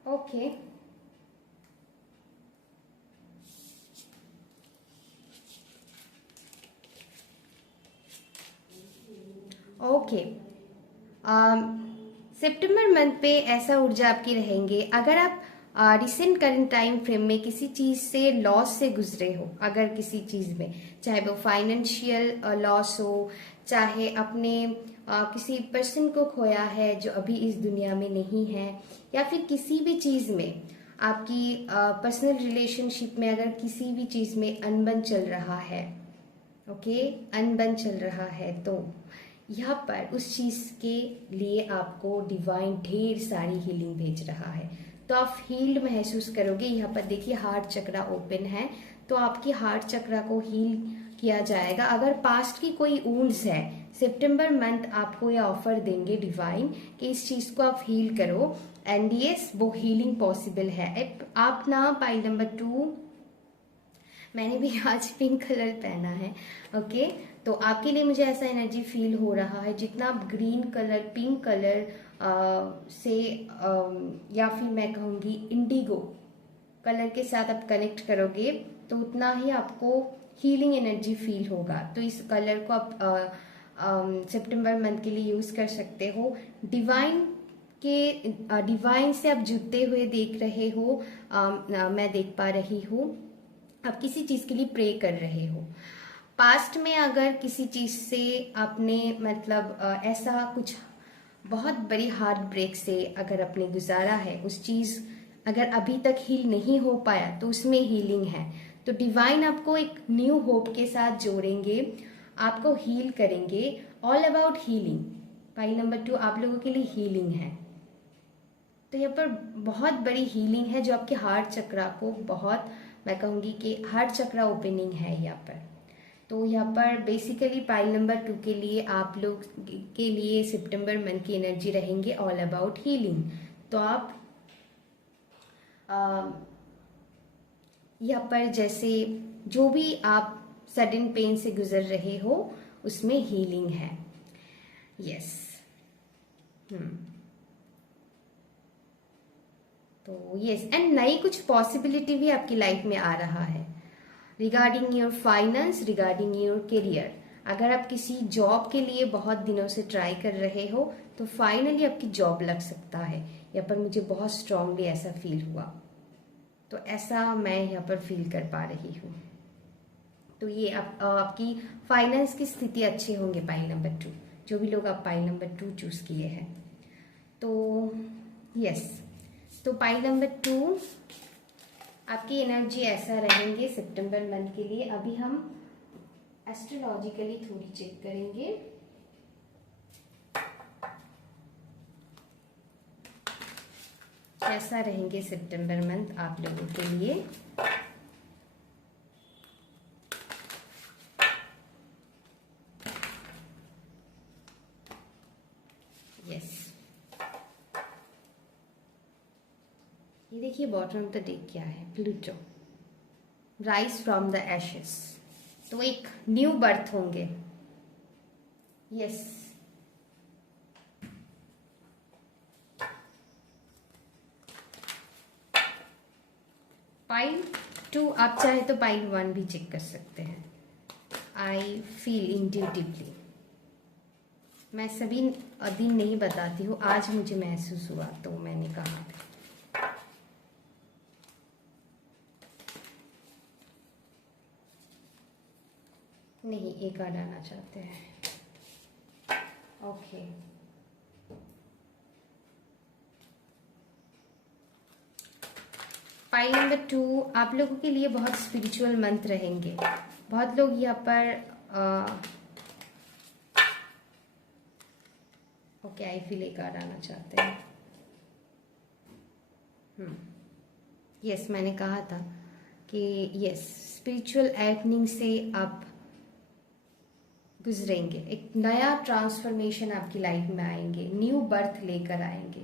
Okay, okay. सितंबर मंथ पे ऐसा ऊर्जा आपकी रहेंगे अगर आप रिसेंट करंट टाइम फ्रेम में किसी चीज से लॉस से गुजरे हो, अगर किसी चीज में, चाहे वो फाइनेंशियल लॉस हो, चाहे अपने किसी पर्सन को खोया है जो अभी इस दुनिया में नहीं है, या फिर किसी भी चीज में आपकी पर्सनल रिलेशनशिप में अगर किसी भी चीज में अनबन चल रहा है, ओके, अनबन चल रहा है, तो यहाँ पर उस चीज के लिए आपको डिवाइन ढेर सारी हीलिंग भेज रहा है। तो आप हील्ड महसूस करोगे। यहाँ पर देखिए हार्ट चक्रा ओपन है, तो आपकी हार्ट चक्रा को हील किया जाएगा। अगर पास्ट की कोई वुंड्स है, सितंबर मंथ आपको ये ऑफर देंगे डिवाइन कि इस चीज को आप हील करो, एंड यस वो हीलिंग पॉसिबल है। आप ना पाइल नंबर 2, मैंने भी आज पिंक कलर पहना है, ओके, तो आपके लिए मुझे ऐसा एनर्जी फील हो रहा है। जितना आप ग्रीन कलर, पिंक कलर से या फिर मैं कहूँगी इंडिगो कलर के साथ आप कनेक्ट करोगे तो उतना ही आपको हीलिंग एनर्जी फील होगा। तो इस कलर को आप सितंबर मंथ के लिए यूज कर सकते हो। डिवाइन से आप जुड़ते हुए देख रहे हो, मैं देख पा रही हूँ। आप किसी चीज के लिए प्रे कर रहे हो। पास्ट में अगर किसी चीज से आपने मतलब ऐसा कुछ बहुत बड़ी हार्ट ब्रेक से अगर आपने गुजारा है, उस चीज अगर अभी तक हील नहीं हो पाया तो उसमें हीलिंग है। तो डिवाइन आपको एक न्यू होप के साथ जोड़ेंगे, आपको हील करेंगे। All about healing. Pi number 2 आप लोगों के लिए हीलिंग है। तो यहाँ पर बहुत बड़ी हीलिंग है जो आपके हार्ट चक्रा को बहुत, मैं कहूँगी कि हार्ट चक्रा ओपनिंग है यहाँ पर। तो यहाँ पर बेसिकली पाइल नंबर 2 के लिए आप लोग के लिए सितंबर मंथ की एनर्जी रहेंगे ऑल अबाउट हीलिंग। तो आप यहाँ पर जैसे जो भी आप सडन पेन से गुजर रहे हो उसमें हीलिंग है। यस, तो यस, एंड नई कुछ पॉसिबिलिटी भी आपकी लाइफ में आ रहा है regarding your finance, regarding your career. अगर आप किसी जॉब के लिए बहुत दिनों से ट्राई कर रहे हो तो फाइनली आपकी जॉब लग सकता है। यहाँ पर मुझे बहुत स्ट्रांगली ऐसा फील हुआ, तो ऐसा मैं यहाँ पर फील कर पा रही हूँ। तो ये आपकी फाइनेंस की स्थिति अच्छे होंगे पाइल नंबर 2, जो भी लोग आप पाइल नंबर 2 चूज किए हैं। तो यस, तो पाइल नंबर 2 आपकी एनर्जी ऐसा रहेंगे सितंबर मंथ के लिए। अभी हम एस्ट्रोलॉजिकली थोड़ी चेक करेंगे। कैसा रहेंगे सितंबर मंथ आप लोगों के लिए। ये देखिए बॉटम ऑफ द डे क्या है, Pluto, rise from the ashes. तो एक न्यू बर्थ होंगे। यस, पाइल 2 आप चाहे तो पाइल 1 भी चेक कर सकते हैं। आई फील इंट्यूटिवली, मैं सभी दिन नहीं बताती हूँ, आज मुझे महसूस हुआ तो मैंने कहा। नहीं, एक कार्ड आना चाहते हैं। ओके, फाइल नंबर 2 आप लोगों के लिए बहुत स्पिरिचुअल मंत्र रहेंगे। बहुत लोग यहाँ पर ओके, आई फील एक कार्ड आना चाहते हैं। यस, मैंने कहा था कि यस, स्पिरिचुअल एवनिंग से आप गुजरेंगे, एक नया ट्रांसफॉर्मेशन आपकी लाइफ में आएंगे, न्यू बर्थ लेकर आएंगे।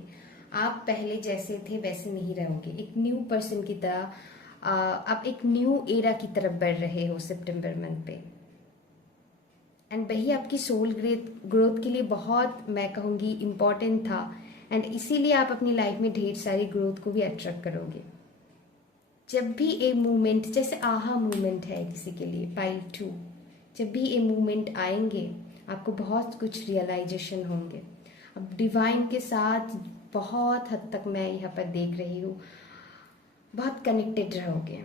आप पहले जैसे थे वैसे नहीं रहोगे, एक न्यू पर्सन की तरह आप एक न्यू एरा की तरफ बढ़ रहे हो सितंबर मंथ पे। एंड वही आपकी सोल ग्रोथ के लिए बहुत, मैं कहूँगी, इम्पॉर्टेंट था। एंड इसीलिए आप अपनी लाइफ में ढेर सारी ग्रोथ को भी अट्रैक्ट करोगे। जब भी ए मूवमेंट, जैसे आहा मूवमेंट है किसी के लिए, पाइल 2, जब भी ये मूवमेंट आएंगे आपको बहुत कुछ रियलाइजेशन होंगे। अब डिवाइन के साथ बहुत हद तक मैं यहाँ पर देख रही हूँ, बहुत कनेक्टेड रहोगे।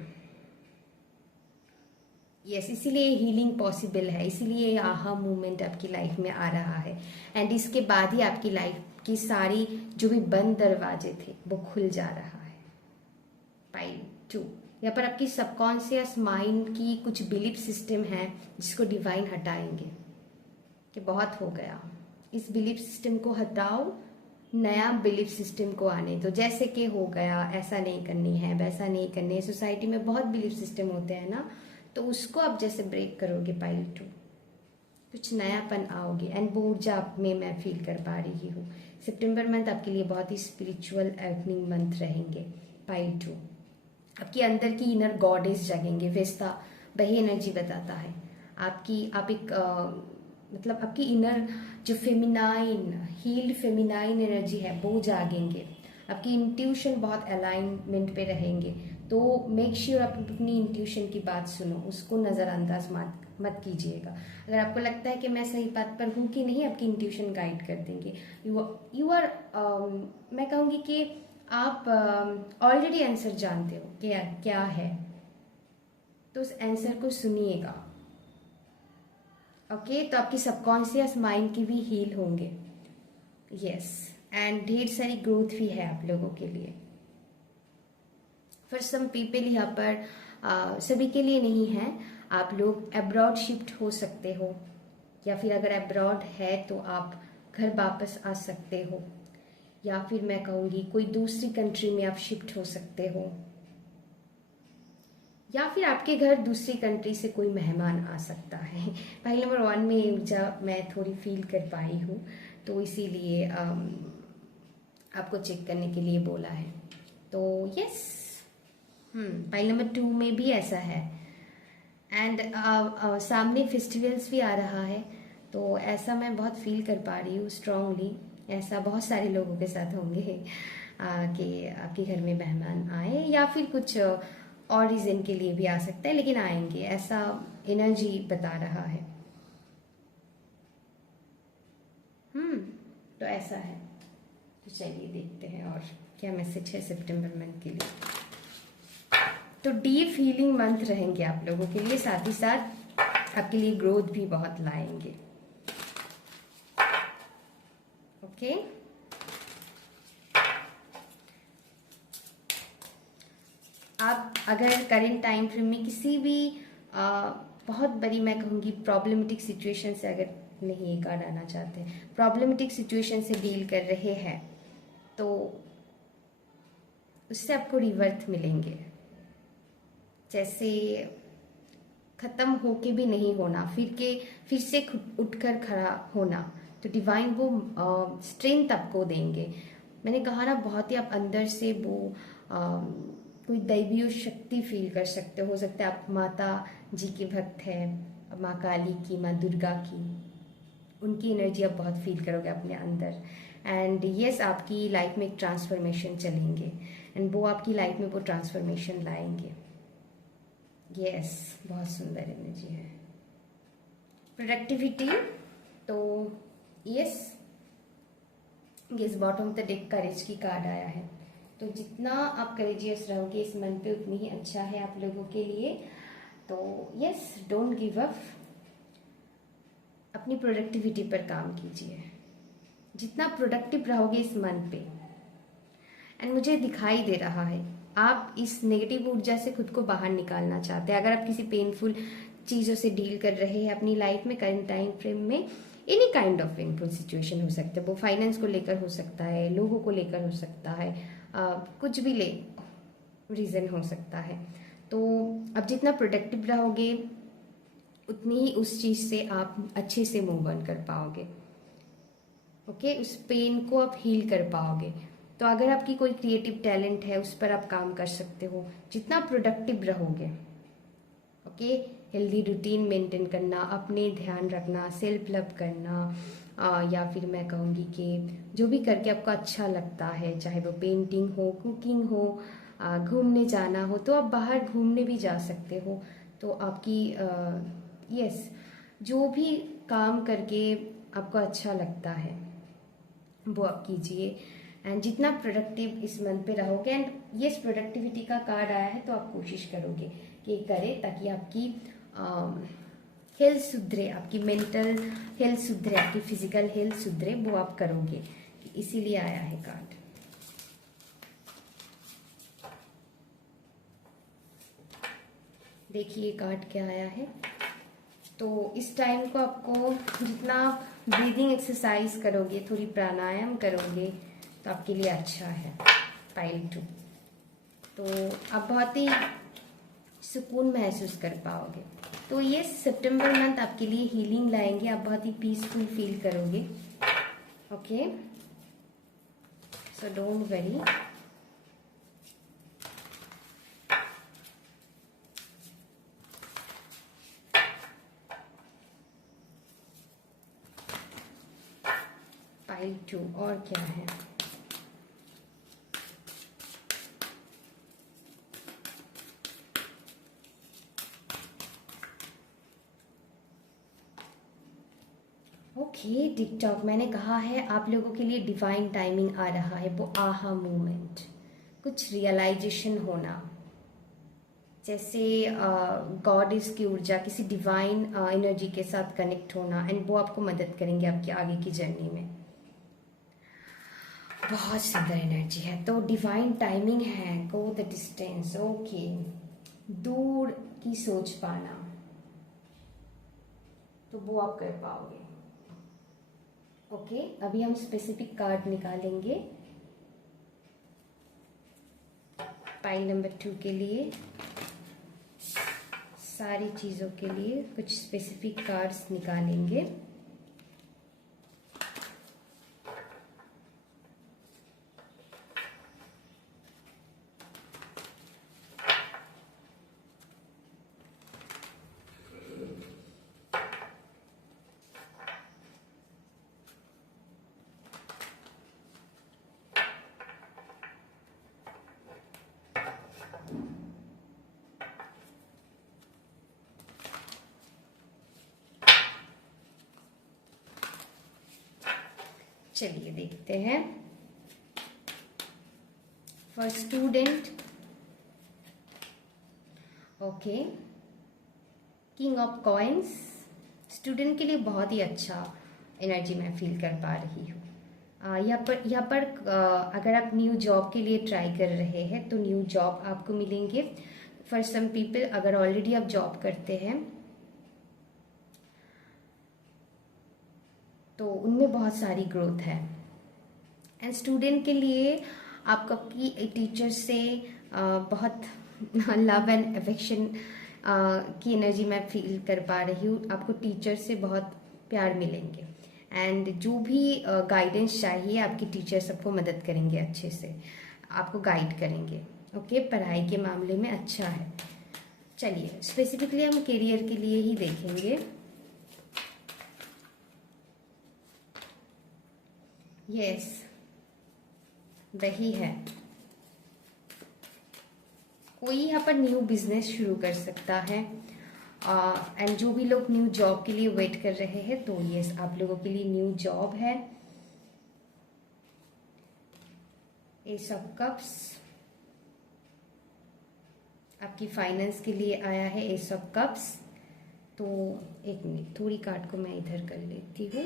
यस, इसीलिए हीलिंग पॉसिबल है, इसीलिए ये आहा मूवमेंट आपकी लाइफ में आ रहा है। एंड इसके बाद ही आपकी लाइफ की सारी जो भी बंद दरवाजे थे वो खुल जा रहा है। पाइल 2 यहाँ पर आपकी सबकॉन्शियस माइंड की कुछ बिलीफ सिस्टम है जिसको डिवाइन हटाएंगे कि बहुत हो गया, इस बिलीफ सिस्टम को हटाओ, नया बिलीफ सिस्टम को आने दो। जैसे कि हो गया, ऐसा नहीं करनी है, वैसा नहीं करनी है, सोसाइटी में बहुत बिलीफ सिस्टम होते हैं ना, तो उसको आप जैसे ब्रेक करोगे पाइल 2, कुछ नयापन आओगे। एंड वो ऊर्जा आप में मैं फील कर पा रही हूँ। सितंबर मंथ आपके लिए बहुत ही स्पिरिचुअल एवनिंग मंथ रहेंगे। पाइल 2 आपके अंदर की इनर गॉडेस जगेंगे, वेस्ता वही एनर्जी बताता है आप एक मतलब आपकी इनर जो फेमिनाइन, हील्ड फेमिनाइन एनर्जी है वो जागेंगे। आपकी इंट्यूशन बहुत अलाइनमेंट पे रहेंगे, तो मेक श्योर आप अपनी इंट्यूशन की बात सुनो, उसको नज़रअंदाज मत कीजिएगा। अगर आपको लगता है कि मैं सही बात पर हूँ कि नहीं, आपकी इंट्यूशन गाइड कर देंगे। यू आर मैं कहूँगी कि आप ऑलरेडी आंसर जानते हो कि क्या है, तो उस आंसर को सुनिएगा। ओके, तो आपकी सबकॉन्शियस माइंड की भी हील होंगे। यस, एंड ढेर सारी ग्रोथ भी है आप लोगों के लिए। फॉर सम पीपल यहाँ पर सभी के लिए नहीं है, आप लोग अब्रॉड शिफ्ट हो सकते हो, या फिर अगर अब्रॉड है तो आप घर वापस आ सकते हो, या फिर मैं कहूँगी कोई दूसरी कंट्री में आप शिफ्ट हो सकते हो, या फिर आपके घर दूसरी कंट्री से कोई मेहमान आ सकता है। फाइल नंबर 1 में ऊर्जा मैं थोड़ी फील कर पाई हूँ, तो इसीलिए आपको चेक करने के लिए बोला है। तो यस, फाइल नंबर 2 में भी ऐसा है। एंड सामने फेस्टिवल्स भी आ रहा है, तो ऐसा मैं बहुत फील कर पा रही हूँ स्ट्रांगली। ऐसा बहुत सारे लोगों के साथ होंगे कि आपके घर में मेहमान आए, या फिर कुछ और रीजन के लिए भी आ सकता है, लेकिन आएंगे, ऐसा एनर्जी बता रहा है। तो ऐसा है। तो चलिए देखते हैं और क्या मैसेज है सितंबर मंथ के लिए। तो डीप फीलिंग मंथ रहेंगे आप लोगों के लिए, साथ ही साथ आपके लिए ग्रोथ भी बहुत लाएंगे। ओके, आप अगर करंट टाइम फ्रेम में किसी भी बहुत बड़ी, मैं कहूँगी, प्रॉब्लमेटिक सिचुएशन से, अगर नहीं ये कार्ड आना चाहते हैं, प्रॉब्लमेटिक सिचुएशन से डील कर रहे हैं, तो उससे आपको रिवर्थ मिलेंगे। जैसे खत्म होके भी नहीं होना, फिर से उठकर खड़ा होना, तो डिवाइन वो स्ट्रेंथ आपको देंगे। मैंने कहा ना, बहुत ही आप अंदर से वो कोई दैवीय शक्ति फील कर सकते हो सकता है आप माता जी के भक्त हैं, माँ काली की, माँ दुर्गा की, उनकी एनर्जी आप बहुत फील करोगे अपने अंदर। एंड यस, आपकी लाइफ में एक ट्रांसफॉर्मेशन चलेंगे एंड वो आपकी लाइफ में वो ट्रांसफॉर्मेशन लाएंगे। यस, बहुत सुंदर एनर्जी है। प्रोडक्टिविटी, तो yes, bottom of the deck courage की कार्ड आया है। तो जितना आप करेजियस रहोगे इस मंथ पे उतनी ही अच्छा है आप लोगों के लिए। तो यस, डोंट गिव अप, अपनी प्रोडक्टिविटी पर काम कीजिए। जितना प्रोडक्टिव रहोगे इस मंथ पे, एंड मुझे दिखाई दे रहा है आप इस नेगेटिव ऊर्जा से खुद को बाहर निकालना चाहते हैं। अगर आप किसी पेनफुल चीज़ों से डील कर रहे हैं अपनी लाइफ में करंट टाइम फ्रेम में, any kind of painful situation हो सकता है, वो फाइनेंस को लेकर हो सकता है, लोगों को लेकर हो सकता है, कुछ भी रीज़न हो सकता है। तो अब जितना प्रोडक्टिव रहोगे उतनी ही उस चीज़ से आप अच्छे से मूव ऑन कर पाओगे। ओके, उस पेन को आप हील कर पाओगे। तो अगर आपकी कोई क्रिएटिव टैलेंट है उस पर आप काम कर सकते हो जितना प्रोडक्टिव रहोगे। ओके, हेल्दी रूटीन मेंटेन करना, अपने ध्यान रखना, सेल्फ लव करना, या फिर मैं कहूँगी कि जो भी करके आपको अच्छा लगता है, चाहे वो पेंटिंग हो, कुकिंग हो, घूमने जाना हो, तो आप बाहर घूमने भी जा सकते हो। तो आपकी यस, जो भी काम करके आपको अच्छा लगता है वो आप कीजिए। एंड जितना प्रोडक्टिव इस मंथ पे रहोगे, एंड यस, प्रोडक्टिविटी का कार्ड आया है तो आप कोशिश करोगे कि करें ताकि आपकी हेल्थ सुधरे, आपकी मेंटल हेल्थ सुधरे, आपकी फिजिकल हेल्थ सुधरे, वो आप करोगे, इसीलिए आया है कार्ड। देखिए कार्ड क्या आया है। तो इस टाइम को आपको जितना ब्रीदिंग एक्सरसाइज करोगे, थोड़ी प्राणायाम करोगे तो आपके लिए अच्छा है। पाइल 2, तो आप बहुत ही सुकून महसूस कर पाओगे। तो ये सितंबर मंथ आपके लिए हीलिंग लाएंगे, आप बहुत ही पीसफुल फील करोगे। Okay, so don't worry. Pile 2 और क्या है। ओके, टिकटॉक, मैंने कहा है आप लोगों के लिए डिवाइन टाइमिंग आ रहा है, वो आहा मोमेंट, कुछ रियलाइजेशन होना, जैसे गॉडेस की ऊर्जा, किसी डिवाइन एनर्जी के साथ कनेक्ट होना, एंड वो आपको मदद करेंगे आपकी आगे की जर्नी में। बहुत सुंदर एनर्जी है। तो डिवाइन टाइमिंग है, गो द डिस्टेंस। ओके, दूर की सोच पाना, तो वो आप कर पाओगे। ओके, अभी हम स्पेसिफिक कार्ड निकालेंगे पाइल नंबर 2 के लिए। सारी चीज़ों के लिए कुछ स्पेसिफिक कार्ड्स निकालेंगे। चलिए देखते हैं। For student, okay, king of coins, student के लिए बहुत ही अच्छा एनर्जी मैं फील कर पा रही हूँ। यहाँ पर अगर आप न्यू जॉब के लिए ट्राई कर रहे हैं तो न्यू जॉब आपको मिलेंगे। फॉर सम पीपल, अगर ऑलरेडी आप जॉब करते हैं तो उनमें बहुत सारी ग्रोथ है। एंड स्टूडेंट के लिए आपका की टीचर से बहुत लव एंड अफेक्शन की एनर्जी मैं फील कर पा रही हूँ। आपको टीचर से बहुत प्यार मिलेंगे एंड जो भी गाइडेंस चाहिए आपके टीचर सबको मदद करेंगे, अच्छे से आपको गाइड करेंगे। ओके, पढ़ाई के मामले में अच्छा है। चलिए स्पेसिफिकली हम करियर के लिए ही देखेंगे। यस, वही है। कोई यहाँ पर न्यू बिजनेस शुरू कर सकता है, एंड जो भी लोग न्यू जॉब के लिए वेट कर रहे हैं तो यस, आप लोगों के लिए न्यू जॉब है। एस ऑफ कप्स आपकी फाइनेंस के लिए आया है, एस ऑफ कप्स। तो एक मिनट, थोड़ी कार्ड को मैं इधर कर लेती हूँ।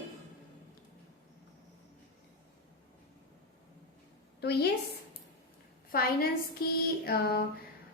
तो यस, फाइनेंस की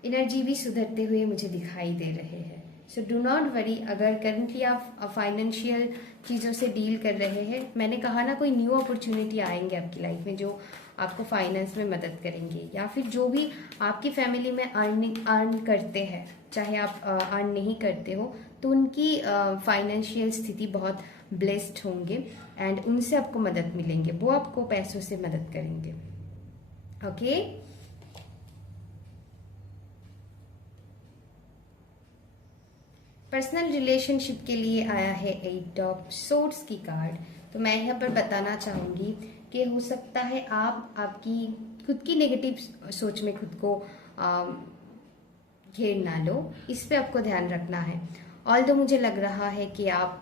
एनर्जी भी सुधरते हुए मुझे दिखाई दे रहे हैं। सो डू नॉट वरी, अगर करंटली आप फाइनेंशियल चीज़ों से डील कर रहे हैं, मैंने कहा ना कोई न्यू अपॉर्चुनिटी आएंगे आपकी लाइफ में जो आपको फाइनेंस में मदद करेंगे, या फिर जो भी आपकी फैमिली में अर्न करते हैं, चाहे आप अर्न नहीं करते हो, तो उनकी फाइनेंशियल स्थिति बहुत ब्लेस्ड होंगे एंड उनसे आपको मदद मिलेंगे, वो आपको पैसों से मदद करेंगे। ओके, पर्सनल रिलेशनशिप के लिए आया है एट ऑफ सोर्ड्स की कार्ड। तो मैं यहाँ पर बताना चाहूंगी कि हो सकता है आप आपकी खुद की नेगेटिव सोच में खुद को घेर ना लो, इस पे आपको ध्यान रखना है। ऑल्दो मुझे लग रहा है कि आप,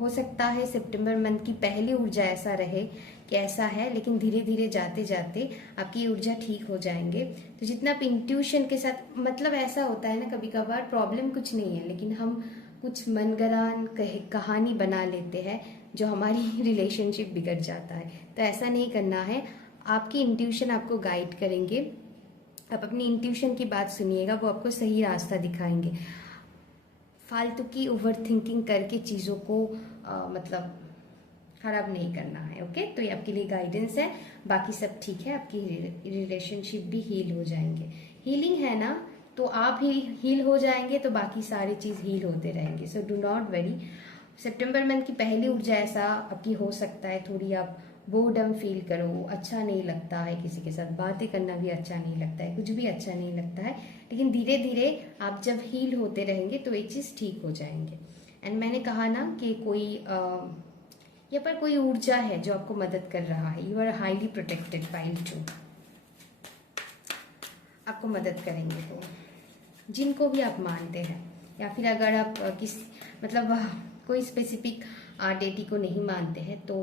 हो सकता है सितंबर मंथ की पहली ऊर्जा ऐसा रहे कि ऐसा है, लेकिन धीरे धीरे जाते जाते आपकी ऊर्जा ठीक हो जाएंगे। तो जितना आप इंट्यूशन के साथ, मतलब ऐसा होता है ना कभी कभार प्रॉब्लम कुछ नहीं है, लेकिन हम कुछ मनगढ़ंत कहानी बना लेते हैं जो हमारी रिलेशनशिप बिगड़ जाता है। तो ऐसा नहीं करना है, आपकी इंट्यूशन आपको गाइड करेंगे। आप अपनी इंट्यूशन की बात सुनिएगा, वो आपको सही रास्ता दिखाएंगे। फालतू की ओवर थिंकिंग करके चीज़ों को मतलब खराब नहीं करना है। ओके, तो ये आपके लिए गाइडेंस है, बाकी सब ठीक है, आपकी रिलेशनशिप भी हील हो जाएंगे। हीलिंग है ना, तो आप ही हील हो जाएंगे तो बाकी सारी चीज़ हील होते रहेंगे। So do not worry, September month की पहली ऊर्जा ऐसा आपकी हो सकता है, थोड़ी आप बोर्डम फील करो, अच्छा नहीं लगता है, किसी के साथ बातें करना भी अच्छा नहीं लगता है, कुछ भी अच्छा नहीं लगता है, लेकिन धीरे धीरे आप जब हील होते रहेंगे तो ये चीज़ ठीक हो जाएंगे। एंड मैंने कहा ना कि कोई यहाँ पर कोई ऊर्जा है जो आपको मदद कर रहा है। You are highly protected by टू, आपको मदद करेंगे। तो जिनको भी आप मानते हैं, या फिर अगर आप किस मतलब कोई स्पेसिफिक डेटी को नहीं मानते हैं, तो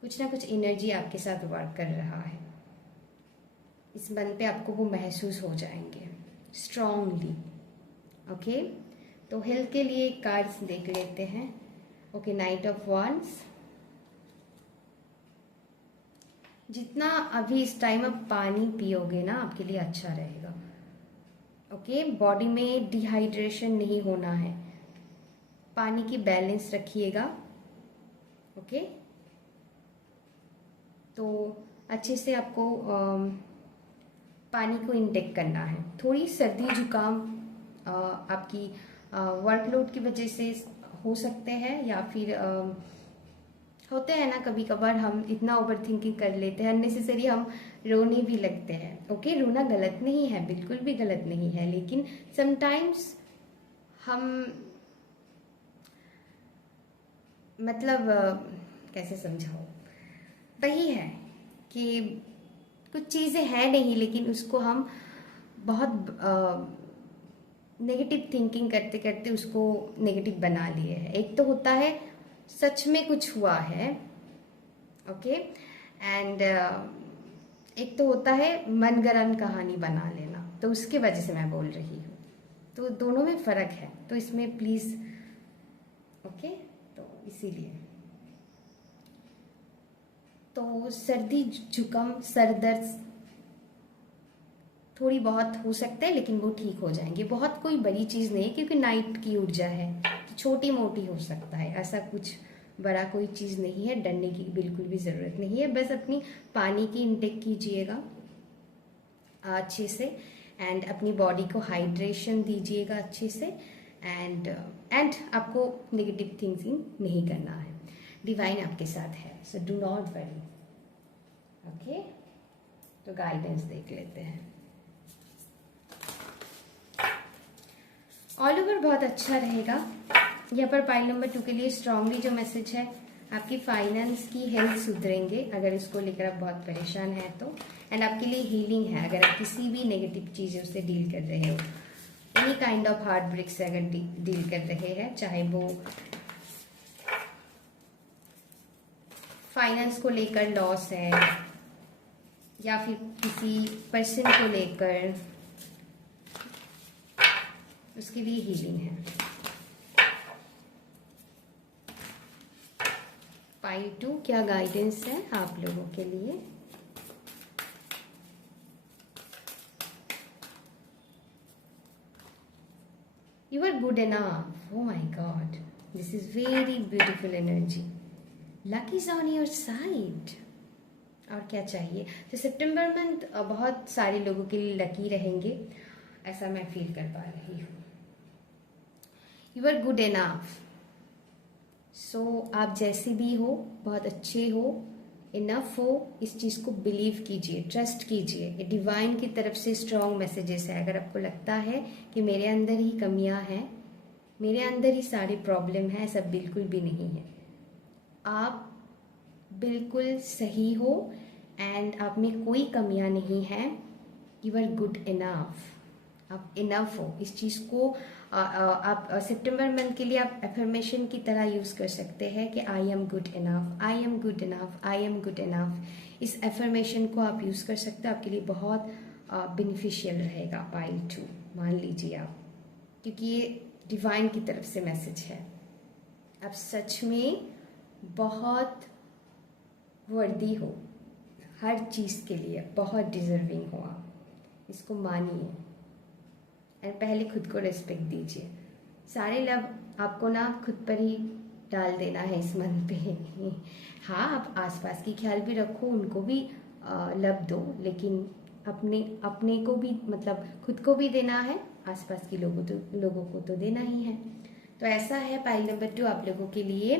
कुछ ना कुछ एनर्जी आपके साथ वर्क कर रहा है। इस मन पे आपको वो महसूस हो जाएंगे स्ट्रांगली। ओके, तो हेल्थ के लिए कार्ड्स देख लेते हैं। Okay, night of wands. जितना अभी इस टाइम आप पानी पियोगे ना, आपके लिए अच्छा रहेगा। ओके, बॉडी में डिहाइड्रेशन नहीं होना है, पानी की बैलेंस रखिएगा। ओके, तो अच्छे से आपको पानी को इंटेक करना है। थोड़ी सर्दी जुकाम आपकी वर्कलोड की वजह से हो सकते हैं, या फिर होते हैं ना कभी कभार हम इतना ओवर थिंकिंग कर लेते हैं, अननेसेसरी हम रोने भी लगते हैं। ओके, रोना गलत नहीं है, बिल्कुल भी गलत नहीं है, लेकिन समटाइम्स हम मतलब कैसे समझाओ, वही है कि कुछ चीज़ें हैं नहीं, लेकिन उसको हम बहुत नेगेटिव थिंकिंग करते करते उसको नेगेटिव बना लिए हैं। एक तो होता है सच में कुछ हुआ है, ओके, एंड एक तो होता है मनगढ़ंत कहानी बना लेना, तो उसके वजह से मैं बोल रही हूँ। तो दोनों में फ़र्क है, तो इसमें प्लीज़ ओके, तो इसीलिए तो सर्दी जुकाम सर दर्द थोड़ी बहुत हो सकता है, लेकिन वो ठीक हो जाएंगे। बहुत कोई बड़ी चीज़ नहीं है, क्योंकि नाइट की ऊर्जा है, तो छोटी मोटी हो सकता है, ऐसा कुछ बड़ा कोई चीज़ नहीं है, डरने की बिल्कुल भी ज़रूरत नहीं है। बस अपनी पानी की इंटेक कीजिएगा अच्छे से, एंड अपनी बॉडी को हाइड्रेशन दीजिएगा अच्छे से, एंड आपको नेगेटिव थिंकिंग नहीं करना है। डिवाइन आपके साथ है, so do not worry. Okay, तो गाइडेंस देख लेते हैं। ऑल ओवर बहुत अच्छा रहेगा। यहाँ पर पाइल नंबर 2 के लिए स्ट्रांगली जो मैसेज है, आपकी फाइनेंस की हेल्थ सुधरेंगे अगर इसको लेकर आप बहुत परेशान हैं तो, एंड आपके लिए हीलिंग है अगर आप किसी भी नेगेटिव चीज़ों से डील कर रहे हो, any kind of heart break से अगर डील कर रहे हैं, चाहे वो फाइनेंस को लेकर लॉस है या फिर किसी पर्सन को लेकर, उसके लिए हीलिंग है। पाइल 2 क्या गाइडेंस है आप लोगों के लिए? You are good enough. Oh my God, this is very beautiful energy. Luck is on your side. और क्या चाहिए? तो सितंबर मंथ बहुत सारे लोगों के लिए लकी रहेंगे, ऐसा मैं फील कर पा रही हूँ। You are good enough. सो आप जैसे भी हो बहुत अच्छे हो, इनफ हो, इस चीज़ को बिलीव कीजिए, ट्रस्ट कीजिए। ये डिवाइन की तरफ से स्ट्रॉन्ग मैसेजेस है। अगर आपको लगता है कि मेरे अंदर ही कमियां हैं, मेरे अंदर ही सारी प्रॉब्लम है, ऐसा बिल्कुल भी नहीं है। आप बिल्कुल सही हो एंड आप में कोई कमियां नहीं है। यू आर गुड इनफ, आप इनफ हो। इस चीज़ को आप सितंबर मंथ के लिए आप एफर्मेशन की तरह यूज़ कर सकते हैं कि I am good enough, I am good enough, I am good enough. इस एफर्मेशन को आप यूज़ कर सकते हो, आपके लिए बहुत बेनिफिशियल रहेगा। पाइल 2 मान लीजिए आप, क्योंकि ये डिवाइन की तरफ से मैसेज है। आप सच में बहुत वर्दी हो, हर चीज़ के लिए बहुत डिजर्विंग हो आप, इसको मानिए एंड पहले खुद को रिस्पेक्ट दीजिए। सारे लव आपको ना खुद पर ही डाल देना है इस मंथ पे। हाँ, आप आसपास की ख्याल भी रखो, उनको भी लव दो, लेकिन अपने को भी, मतलब खुद को भी देना है, आसपास के लोगों को तो देना ही है। तो ऐसा है पाइल नंबर 2 आप लोगों के लिए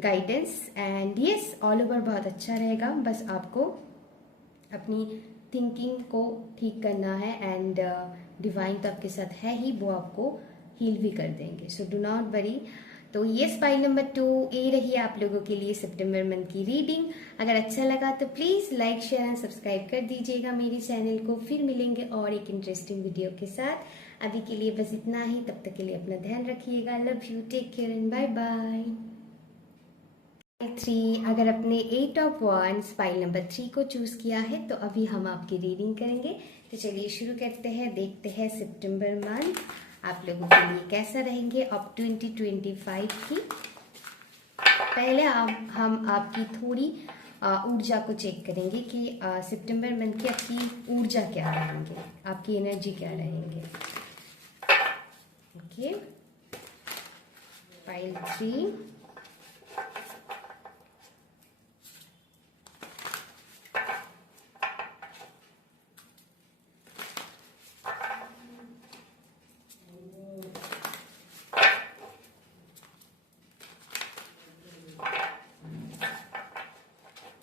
guidance. And yes, all over बहुत अच्छा रहेगा, बस आपको अपनी थिंकिंग को ठीक करना है एंड डिवाइन तो आपके साथ है ही, वो आपको हील भी कर देंगे, सो डू नॉट वरी। तो यस, पाइल नंबर 2 ये रही आप लोगों के लिए सितंबर मंथ की रीडिंग। अगर अच्छा लगा तो please like share and subscribe कर दीजिएगा मेरी चैनल को। फिर मिलेंगे और एक इंटरेस्टिंग वीडियो के साथ। अभी के लिए बस इतना ही, तब तक के लिए अपना ध्यान रखिएगा। Love you, take care and bye bye. 3, अगर अपने 8 ऑफ wands पाइल नंबर 3 को चूज किया है तो अभी हम आपकी रीडिंग करेंगे। तो चलिए शुरू करते हैं, देखते हैं सितंबर मंथ आप लोगों के लिए कैसा रहेंगे अब 2025 की। पहले हम आपकी थोड़ी ऊर्जा को चेक करेंगे कि सितंबर मंथ की आपकी ऊर्जा क्या रहेंगे, आपकी एनर्जी क्या रहेंगे। ओके, पाइल 3,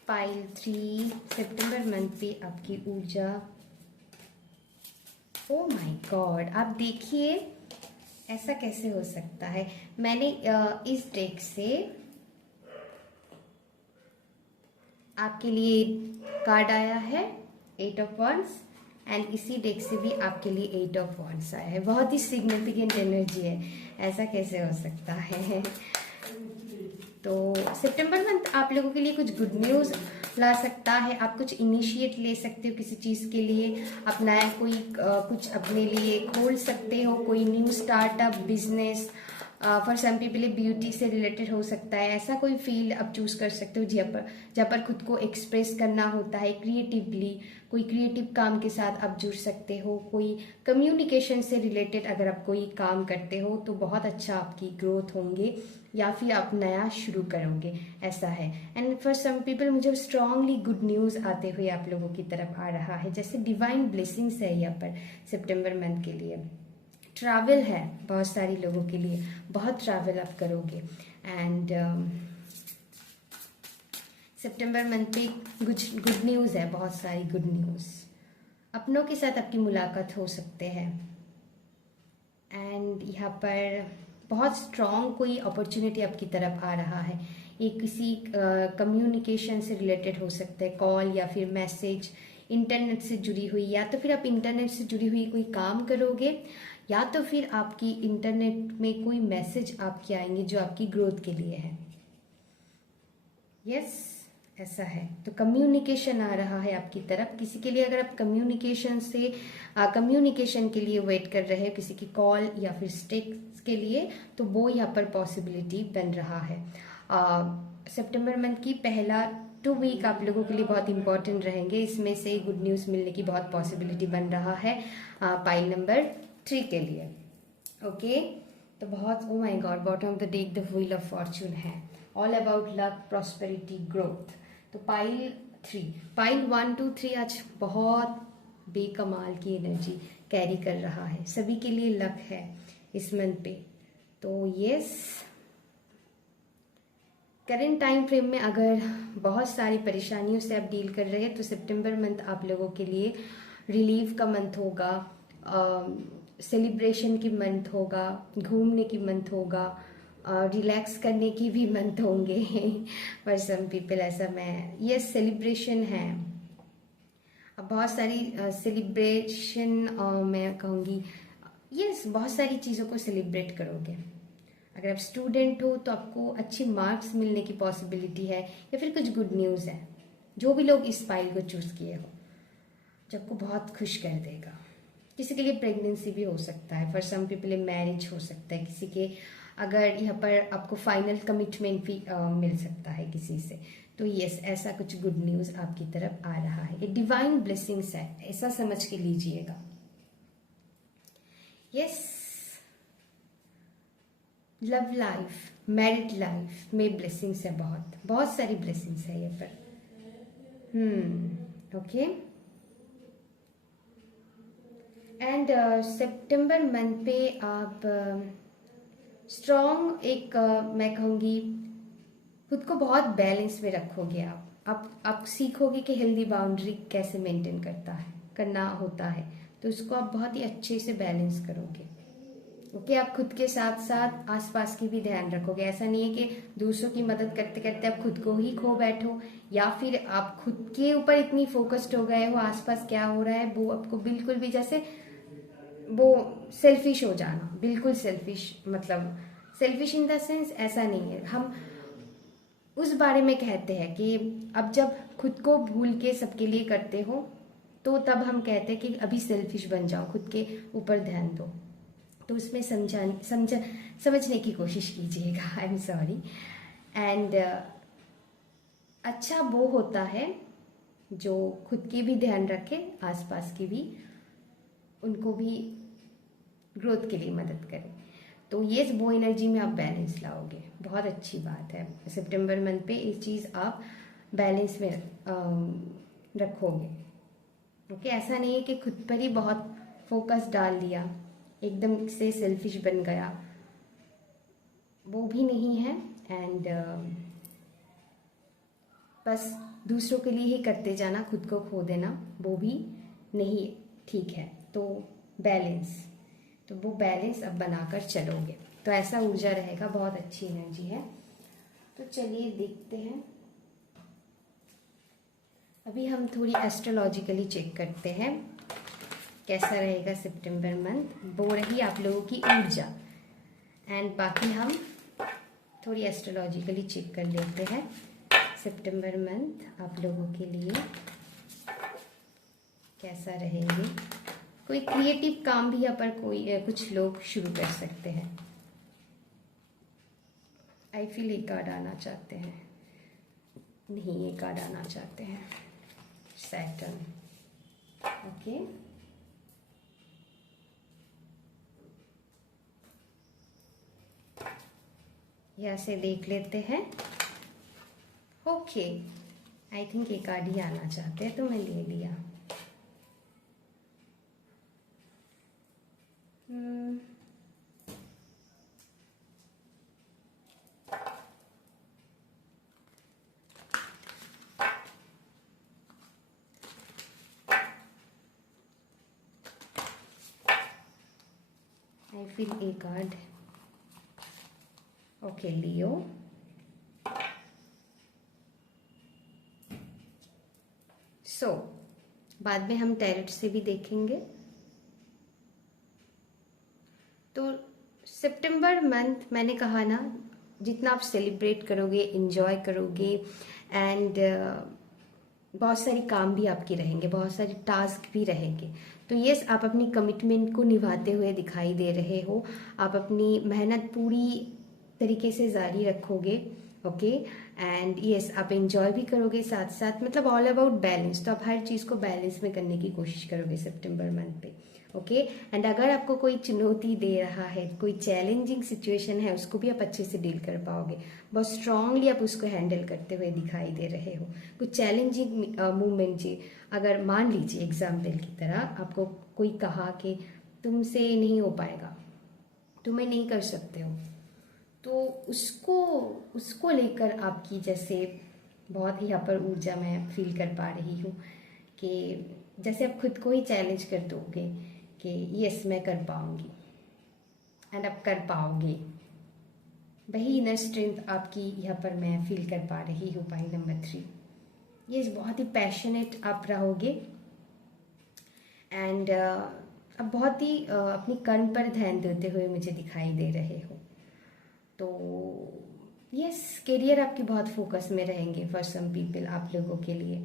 पाइल 3 सितंबर मंथ पे आपकी ऊर्जा। ओ माय गॉड, आप देखिए ऐसा कैसे हो सकता है। मैंने इस डेक से आपके लिए कार्ड आया है 8 ऑफ wands एंड इसी डेक से भी आपके लिए 8 ऑफ wands आया है। बहुत ही सिग्निफिकेंट एनर्जी है, ऐसा कैसे हो सकता है। तो सितंबर मंथ आप लोगों के लिए कुछ गुड न्यूज़ ला सकता है। आप कुछ इनिशिएट ले सकते हो किसी चीज़ के लिए, अपना कोई कुछ अपने लिए खोल सकते हो, कोई new startup business. For some people beauty से रिलेटेड हो सकता है, ऐसा कोई फील्ड आप चूज कर सकते हो जहाँ पर खुद को एक्सप्रेस करना होता है क्रिएटिवली। कोई क्रिएटिव काम के साथ आप जुड़ सकते हो, कोई कम्युनिकेशन से रिलेटेड अगर आप कोई काम करते हो तो बहुत अच्छा आपकी ग्रोथ होंगे, या फिर आप नया शुरू करोगे, ऐसा है। एंड फॉर सम पीपल मुझे स्ट्रांगली गुड न्यूज़ आते हुए आप लोगों की तरफ आ रहा है, जैसे डिवाइन ब्लेसिंग्स है यहाँ पर सितंबर मंथ के लिए। ट्रैवल है बहुत सारे लोगों के लिए, बहुत ट्रैवल आप करोगे। एंड सितंबर मंथ पे गुड न्यूज़ है, बहुत सारी गुड न्यूज़। अपनों के साथ आपकी मुलाकात हो सकते हैं एंड यहाँ पर बहुत स्ट्रॉन्ग कोई अपॉर्चुनिटी आपकी तरफ आ रहा है। ये किसी कम्युनिकेशन से रिलेटेड हो सकता है, कॉल या फिर मैसेज, इंटरनेट से जुड़ी हुई, या तो फिर आप इंटरनेट से जुड़ी हुई कोई काम करोगे, या तो फिर आपकी इंटरनेट में कोई मैसेज आपके आएंगे जो आपकी ग्रोथ के लिए है। यस, ऐसा है। तो कम्युनिकेशन आ रहा है आपकी तरफ किसी के लिए। अगर आप कम्युनिकेशन के लिए वेट कर रहे हो, किसी की कॉल या फिर टेक्स्ट के लिए, तो वो यहाँ पर पॉसिबिलिटी बन रहा है। सितंबर मंथ की पहला 2 वीक आप लोगों के लिए बहुत इंपॉर्टेंट रहेंगे। इसमें से गुड न्यूज़ मिलने की बहुत पॉसिबिलिटी बन रहा है पाइल नंबर 3 के लिए। ओके, तो बहुत, oh my god, bottom of the deck the wheel of fortune है, all about luck, prosperity, growth. तो पाइल 1 2 3 आज बहुत बेकमाल की एनर्जी कैरी कर रहा है। सभी के लिए लक है इस मंथ पे। तो यस, करंट टाइम फ्रेम में अगर बहुत सारी परेशानियों से आप डील कर रहे हैं तो सितंबर मंथ आप लोगों के लिए रिलीफ का मंथ होगा, सेलिब्रेशन की मंथ होगा, घूमने की मंथ होगा, रिलैक्स करने की भी मंथ होंगे फॉर सम पीपल। ऐसा मैं, यस, सेलिब्रेशन है। अब बहुत सारी सेलिब्रेशन मैं कहूँगी, यस, बहुत सारी चीज़ों को सेलिब्रेट करोगे। अगर आप स्टूडेंट हो तो आपको अच्छी मार्क्स मिलने की पॉसिबिलिटी है, या फिर कुछ गुड न्यूज़ है। जो भी लोग इस फाइल को चूज़ किए हो, जो आपको बहुत खुश कर देगा। किसी के लिए प्रेगनेंसी भी हो सकता है, फॉर सम पीपल मैरिज हो सकता है किसी के। अगर यहाँ पर आपको फाइनल कमिटमेंट भी मिल सकता है किसी से। तो यस, ऐसा कुछ गुड न्यूज़ आपकी तरफ आ रहा है। ये डिवाइन ब्लेसिंग्स है, ऐसा समझ के लीजिएगा। Yes, love life, married life में ब्लेसिंग्स है, बहुत बहुत सारी ब्लेसिंग्स है यहाँ पर। ओके। एंड सितंबर मंथ पे आप स्ट्रॉन्ग एक मैं कहूँगी खुद को बहुत बैलेंस में रखोगे। आप सीखोगे कि हेल्दी बाउंड्री कैसे मेंटेन करना होता है। तो उसको आप बहुत ही अच्छे से बैलेंस करोगे। ओके, आप खुद के साथ साथ आसपास की भी ध्यान रखोगे। ऐसा नहीं है कि दूसरों की मदद करते करते आप खुद को ही खो बैठो, या फिर आप खुद के ऊपर इतनी फोकस्ड हो गए हो, आसपास क्या हो रहा है वो आपको बिल्कुल भी, जैसे वो सेल्फिश हो जाना, बिल्कुल सेल्फिश, मतलब सेल्फिश इन द सेंस ऐसा नहीं है। हम उस बारे में कहते हैं कि अब जब खुद को भूल के सबके लिए करते हो तो तब हम कहते हैं कि अभी सेल्फिश बन जाओ, खुद के ऊपर ध्यान दो। तो उसमें समझने की कोशिश कीजिएगा। I am sorry. एंड अच्छा वो होता है जो खुद की भी ध्यान रखे, आसपास की भी, उनको भी ग्रोथ के लिए मदद करे। तो ये वो एनर्जी में आप बैलेंस लाओगे, बहुत अच्छी बात है। सितंबर मंथ पे ये चीज़ आप बैलेंस में रखोगे। ओके, ऐसा नहीं है कि खुद पर ही बहुत फोकस डाल दिया, एकदम से सेल्फिश बन गया, वो भी नहीं है। एंड बस दूसरों के लिए ही करते जाना, खुद को खो देना, वो भी नहीं ठीक है। तो बैलेंस, तो वो बैलेंस अब बनाकर चलोगे तो ऐसा ऊर्जा रहेगा, बहुत अच्छी एनर्जी है। तो चलिए देखते हैं, अभी हम थोड़ी एस्ट्रोलॉजिकली चेक करते हैं कैसा रहेगा सितंबर मंथ, वो रही आप लोगों की ऊर्जा। एंड बाकी हम थोड़ी एस्ट्रोलॉजिकली चेक कर लेते हैं सितंबर मंथ आप लोगों के लिए कैसा रहेंगे। कोई क्रिएटिव काम भी यहाँ पर कुछ लोग शुरू कर सकते हैं। आई फील एक कार्ड आना चाहते हैं, नहीं, एक कार्ड आना चाहते हैं, सैटर्न। ओके, यहाँ से देख लेते हैं। ओके, आई थिंक एक कार्ड ही आना चाहते हैं तो मैं ले लिया। I feel a card. Okay Leo, बाद में हम टैरेट से भी देखेंगे। तो सितंबर मंथ मैंने कहा ना, जितना आप सेलिब्रेट करोगे, एंजॉय करोगे एंड बहुत सारी काम भी आपकी रहेंगे, बहुत सारे टास्क भी रहेंगे। तो यस, आप अपनी कमिटमेंट को निभाते हुए दिखाई दे रहे हो। आप अपनी मेहनत पूरी तरीके से जारी रखोगे। ओके एंड यस, आप एंजॉय भी करोगे साथ साथ, मतलब ऑल अबाउट बैलेंस। तो आप हर चीज़ को बैलेंस में करने की कोशिश करोगे सितंबर मंथ पे। ओके एंड अगर आपको कोई चुनौती दे रहा है, कोई चैलेंजिंग सिचुएशन है, उसको भी आप अच्छे से डील कर पाओगे। बहुत स्ट्रांगली आप उसको हैंडल करते हुए दिखाई दे रहे हो। कुछ चैलेंजिंग मूवमेंट जी, अगर मान लीजिए एग्जाम्पल की तरह आपको कोई कहा कि तुमसे नहीं हो पाएगा, तुम्हें नहीं कर सकते हो, तो उसको लेकर आपकी जैसे बहुत ही यहाँ पर ऊर्जा मैं फील कर पा रही हूँ कि जैसे आप खुद को ही चैलेंज कर दोगे कि यस मैं कर पाऊंगी एंड आप कर पाओगे। वही इनर स्ट्रेंथ आपकी यहाँ पर मैं फील कर पा रही हूँ। पाई नंबर 3, ये बहुत ही पैशनेट आप रहोगे एंड आप बहुत ही अपनी कर्म पर ध्यान देते हुए मुझे दिखाई दे रहे हो। तो यस, करियर आपकी बहुत फोकस में रहेंगे फॉर सम पीपल, आप लोगों के लिए।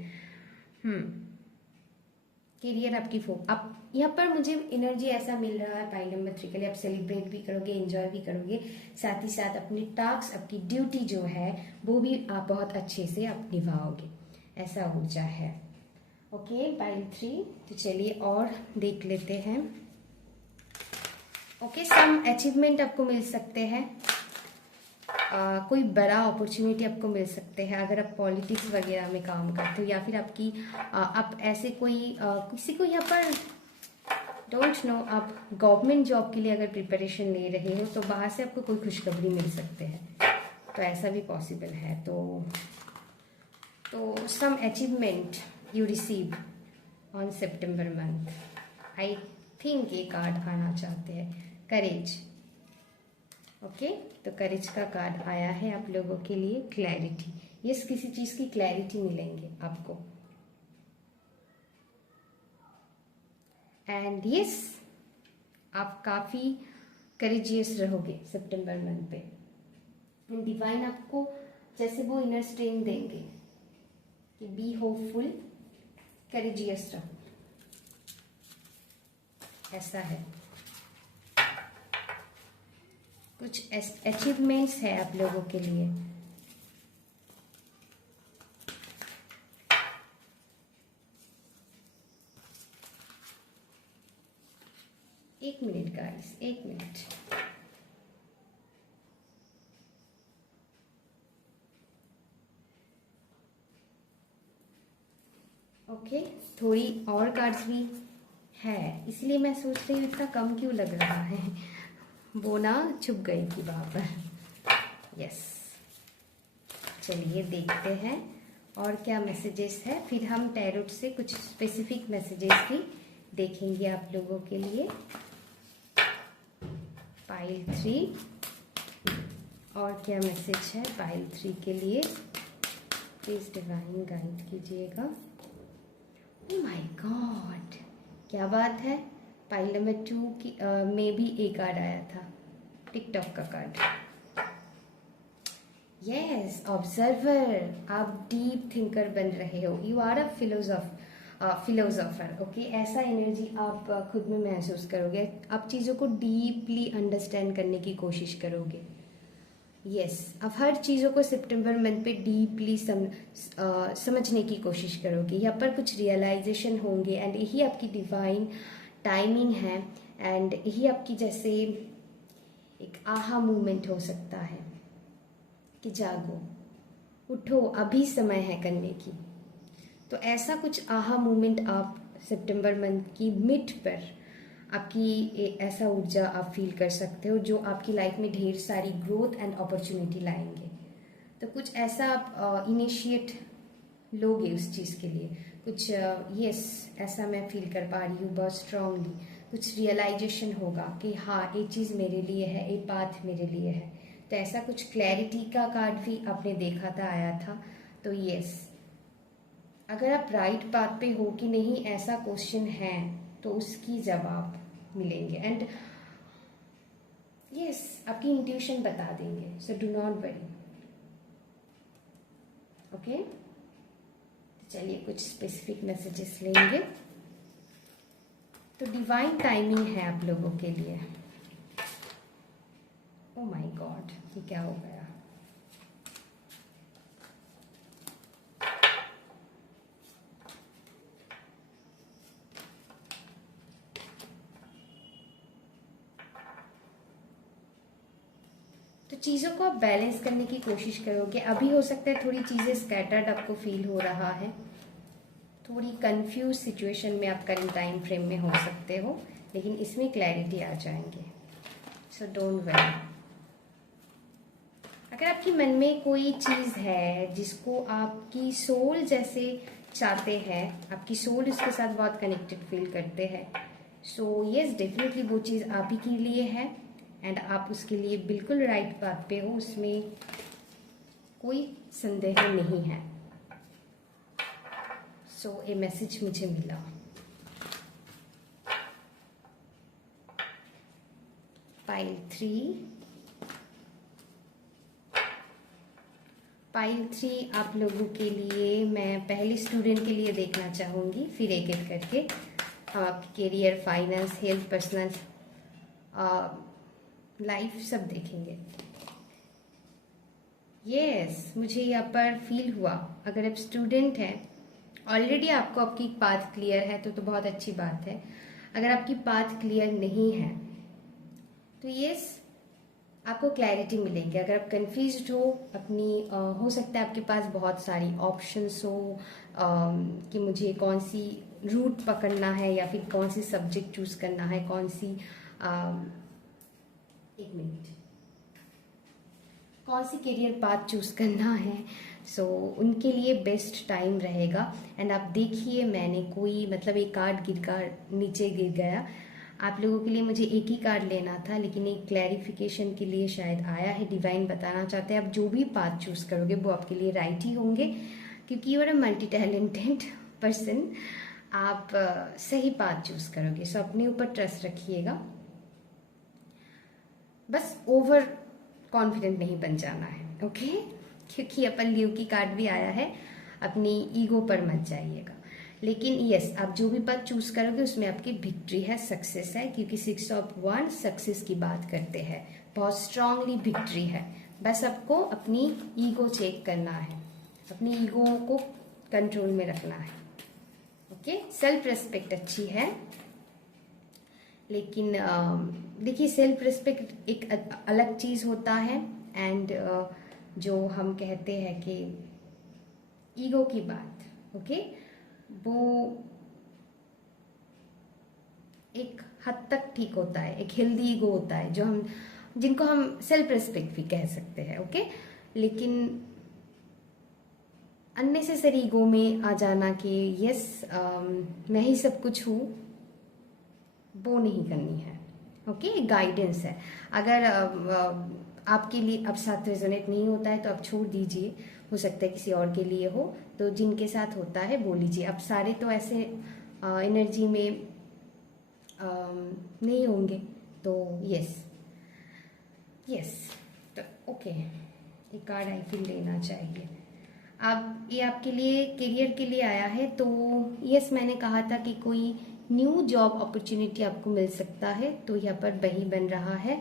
करियर आपकी आप यहाँ पर मुझे एनर्जी ऐसा मिल रहा है पाई नंबर 3 के लिए। आप सेलिब्रेट भी करोगे, एंजॉय भी करोगे, साथ ही साथ अपनी टास्क, आपकी ड्यूटी जो है वो भी आप बहुत अच्छे से आप निभाओगे, ऐसा ऊर्जा है। ओके पाइल 3, तो चलिए और देख लेते हैं। ओके, सम अचीवमेंट आपको मिल सकते हैं, कोई बड़ा अपॉर्चुनिटी आपको मिल सकते हैं अगर आप पॉलिटिक्स वगैरह में काम करते हो, या फिर आपकी आप ऐसे कोई किसी को यहाँ पर डोंट नो, आप गवर्नमेंट जॉब के लिए अगर प्रिपरेशन ले रहे हो तो बाहर से आपको कोई खुशखबरी मिल सकते हैं, तो ऐसा भी पॉसिबल है। तो some achievement you receive on September month. I think ये कार्ड आना चाहते हैं, करेज। ओके, तो करेज का कार्ड आया है आप लोगों के लिए। क्लैरिटी, यस, किसी चीज की क्लैरिटी मिलेंगे आपको एंड यस, आप काफी करेजियस रहोगे सितंबर मंथ पे। डिवाइन आपको जैसे वो इनर स्ट्रेंथ देंगे कि बी होपफुल, करेजियस रहो, ऐसा है। कुछ अचीवमेंट्स है आप लोगों के लिए। एक मिनट गाइस, एक मिनट। ओके, थोड़ी और कार्ड्स भी है, इसलिए मैं सोच रही हूँ इतना कम क्यों लग रहा है। वो ना छुप गई थी वहां पर। यस, चलिए देखते हैं और क्या मैसेजेस है, फिर हम टैरोट से कुछ स्पेसिफिक मैसेजेस भी देखेंगे आप लोगों के लिए। पाइल 3, और क्या मैसेज है पाइल 3 के लिए, प्लीज डिवाइन गाइड कीजिएगा। ओह माय गॉड, क्या बात है। पाइल नंबर 2 की में भी एक कार्ड आया था, टिकटॉक का कार्ड। यस, ऑब्जर्वर, आप डीप थिंकर बन रहे हो, you are a philosopher. Okay, ऐसा एनर्जी आप खुद में महसूस करोगे, आप चीज़ों को डीपली अंडरस्टैंड करने की कोशिश करोगे। यस, आप हर चीज़ों को सितंबर मंथ पे डीपली समझने की कोशिश करोगे। यहाँ पर कुछ रियलाइजेशन होंगे एंड यही आपकी डिवाइन टाइमिंग है एंड यही आपकी जैसे एक आहा मूवमेंट हो सकता है कि जागो, उठो, अभी समय है करने की। तो ऐसा कुछ आहा मूवमेंट आप सितंबर मंथ की मिड पर आपकी ऐसा ऊर्जा आप फील कर सकते हो जो आपकी लाइफ में ढेर सारी ग्रोथ एंड अपॉर्चुनिटी लाएंगे। तो कुछ ऐसा आप इनिशिएट लोगे उस चीज़ के लिए, कुछ यस, ऐसा मैं फील कर पा रही हूँ बहुत स्ट्रांगली। कुछ रियलाइजेशन होगा कि हाँ ये चीज़ मेरे लिए है, ये पाथ मेरे लिए है। तो ऐसा कुछ क्लैरिटी का कार्ड भी आपने देखा था, आया था। तो यस, अगर आप राइट पाथ पे हो कि नहीं, ऐसा क्वेश्चन है तो उसकी जवाब मिलेंगे। एंड यस, आपकी इंट्यूशन बता देंगे, so do not worry. Okay, चलिए कुछ स्पेसिफिक मैसेजेस लेंगे। तो डिवाइन टाइमिंग है आप लोगों के लिए। ओ माय गॉड, ये क्या हो गया? तो चीज़ों को आप बैलेंस करने की कोशिश करोगे। अभी हो सकता है थोड़ी चीज़ें स्कैटर्ड आपको फील हो रहा है, थोड़ी कंफ्यूज सिचुएशन में आप करंट टाइम फ्रेम में हो सकते हो, लेकिन इसमें क्लैरिटी आ जाएंगे। So don't worry. अगर आपके मन में कोई चीज़ है जिसको आपकी सोल जैसे चाहते हैं, आपकी सोल उसके साथ बहुत कनेक्टेड फील करते हैं, सो यस डेफिनेटली वो चीज़ आप ही के लिए है एंड आप उसके लिए बिल्कुल राइट बात पे हो, उसमें कोई संदेह नहीं है। सो ये मैसेज मुझे मिला। पाइल 3 आप लोगों के लिए, मैं पहले स्टूडेंट के लिए देखना चाहूँगी, फिर एक एक करके हम आपके career, finance, health, personal life सब देखेंगे। यस, मुझे यहाँ पर फील हुआ, अगर आप स्टूडेंट हैं, ऑलरेडी आपको आपकी पाथ क्लियर है तो बहुत अच्छी बात है। अगर आपकी पाथ क्लियर नहीं है तो यस, आपको क्लैरिटी मिलेगी। अगर आप कंफ्यूज्ड हो अपनी, हो सकता है आपके पास बहुत सारी ऑप्शंस हो कि मुझे कौन सी रूट पकड़ना है या फिर कौन सी सब्जेक्ट चूज करना है, कौन सी एक मिनट, कौन सी करियर पाथ चूज करना है। सो उनके लिए बेस्ट टाइम रहेगा। एंड आप देखिए, मैंने कोई मतलब एक कार्ड नीचे गिर गया। आप लोगों के लिए मुझे एक ही कार्ड लेना था, लेकिन एक क्लैरिफिकेशन के लिए शायद आया है। डिवाइन बताना चाहते हैं आप जो भी पाथ चूज करोगे वो आपके लिए राइट ही होंगे, क्योंकि you are a multi talented person. आप सही पाथ चूज करोगे। सो अपने ऊपर ट्रस्ट रखिएगा, बस ओवर कॉन्फिडेंट नहीं बन जाना है, ओके? क्योंकि अपन ल्यू की कार्ड भी आया है, अपनी ईगो पर मत जाइएगा। लेकिन यस, आप जो भी पथ चूज करोगे उसमें आपकी विक्ट्री है, सक्सेस है, क्योंकि 6 ऑफ वन सक्सेस की बात करते हैं, बहुत स्ट्रांगली विक्ट्री है। बस आपको अपनी ईगो चेक करना है, अपनी ईगो को कंट्रोल में रखना है, ओके? सेल्फ रेस्पेक्ट अच्छी है, लेकिन देखिए सेल्फ रिस्पेक्ट एक अलग चीज़ होता है एंड जो हम कहते हैं कि ईगो की बात, ओके, वो एक हद तक ठीक होता है, एक हेल्दी ईगो होता है जो हम, जिनको हम सेल्फ रिस्पेक्ट भी कह सकते हैं, ओके? लेकिन अननेसेसरी ईगो में आ जाना कि यस मैं ही सब कुछ हूँ, वो नहीं करनी है, ओके? गाइडेंस है। अगर आपके लिए अब साथ रेजोनेट नहीं होता है तो आप छोड़ दीजिए, हो सकता है किसी और के लिए हो, तो जिनके साथ होता है वो लीजिए। अब सारे तो ऐसे एनर्जी में नहीं होंगे, तो यस यस, तो ओके, एक कार्ड आई फील लेना चाहिए। अब ये आपके लिए करियर के लिए आया है, तो यस मैंने कहा था कि कोई न्यू जॉब अपॉर्चुनिटी आपको मिल सकता है, तो यहाँ पर वही बन रहा है।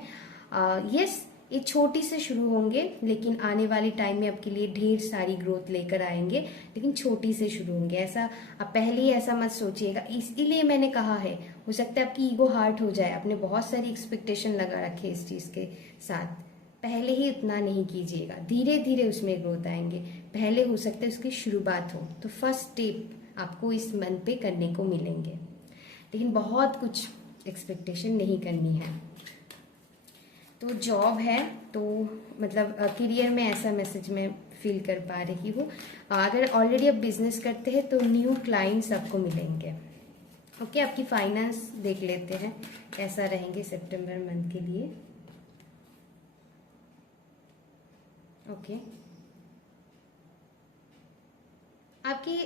यस, ये छोटी से शुरू होंगे, लेकिन आने वाले टाइम में आपके लिए ढेर सारी ग्रोथ लेकर आएंगे, लेकिन छोटी से शुरू होंगे। ऐसा आप पहले ही ऐसा मत सोचिएगा, इसीलिए मैंने कहा है, हो सकता है आपकी ईगो हार्ट हो जाए, आपने बहुत सारी एक्सपेक्टेशन लगा रखे इस चीज़ के साथ, पहले ही उतना नहीं कीजिएगा, धीरे धीरे उसमें ग्रोथ आएंगे। पहले हो सकता है उसकी शुरुआत हो, तो फर्स्ट स्टेप आपको इस मंथ पे करने को मिलेंगे, लेकिन बहुत कुछ एक्सपेक्टेशन नहीं करनी है। तो जॉब है, तो मतलब करियर में ऐसा मैसेज मैं फील कर पा रही हूँ। अगर ऑलरेडी आप बिजनेस करते हैं तो न्यू क्लाइंट्स आपको मिलेंगे, ओके, आपकी फाइनेंस देख लेते हैं कैसा रहेंगे सितंबर मंथ के लिए। ओके, आपकी